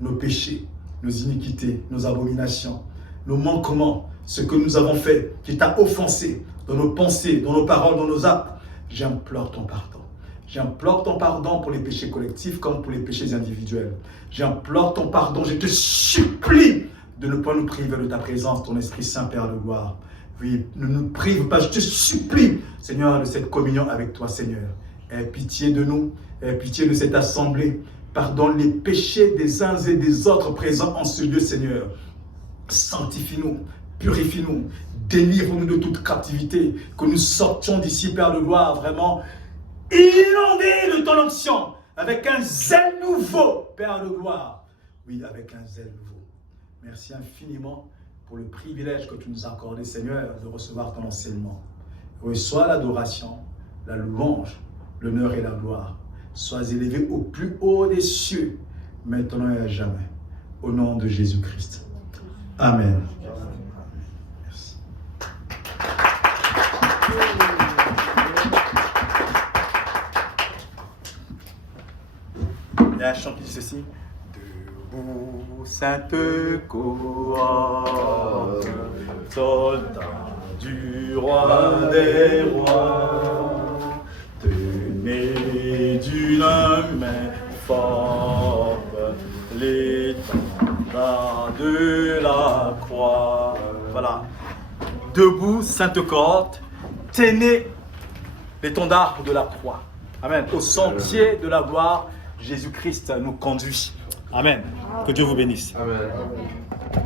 nos péchés, nos iniquités, nos abominations, nos manquements, ce que nous avons fait, qui t'a offensé dans nos pensées, dans nos paroles, dans nos actes. J'implore ton pardon. J'implore ton pardon pour les péchés collectifs comme pour les péchés individuels. J'implore ton pardon, je te supplie de ne pas nous priver de ta présence, ton Esprit Saint, Père de gloire. Oui, ne nous prive pas, je te supplie, Seigneur, de cette communion avec toi, Seigneur. Aie pitié de nous, aie pitié de cette assemblée. Pardonne les péchés des uns et des autres présents en ce lieu, Seigneur. Sanctifie-nous, purifie-nous, délivre-nous de toute captivité, que nous sortions d'ici, Père de gloire, vraiment inondés de ton onction, avec un zèle nouveau, Père de gloire. Oui, avec un zèle nouveau. Merci infiniment pour le privilège que tu nous as accordé, Seigneur, de recevoir ton enseignement. Reçois l'adoration, la louange, l'honneur et la gloire. Sois élevé au plus haut des cieux, maintenant et à jamais. Au nom de Jésus-Christ. Amen. Merci. Il y a un chant qui dit ceci. Debout, sainte cohorte, soldats du roi des rois, tenez d'une main forte l'étendard de la croix. Voilà. Debout, sainte cohorte, tenez l'étendard de la croix. Amen. Au sentier de la gloire, Jésus-Christ nous conduit. Amen. Que Dieu vous bénisse. Amen.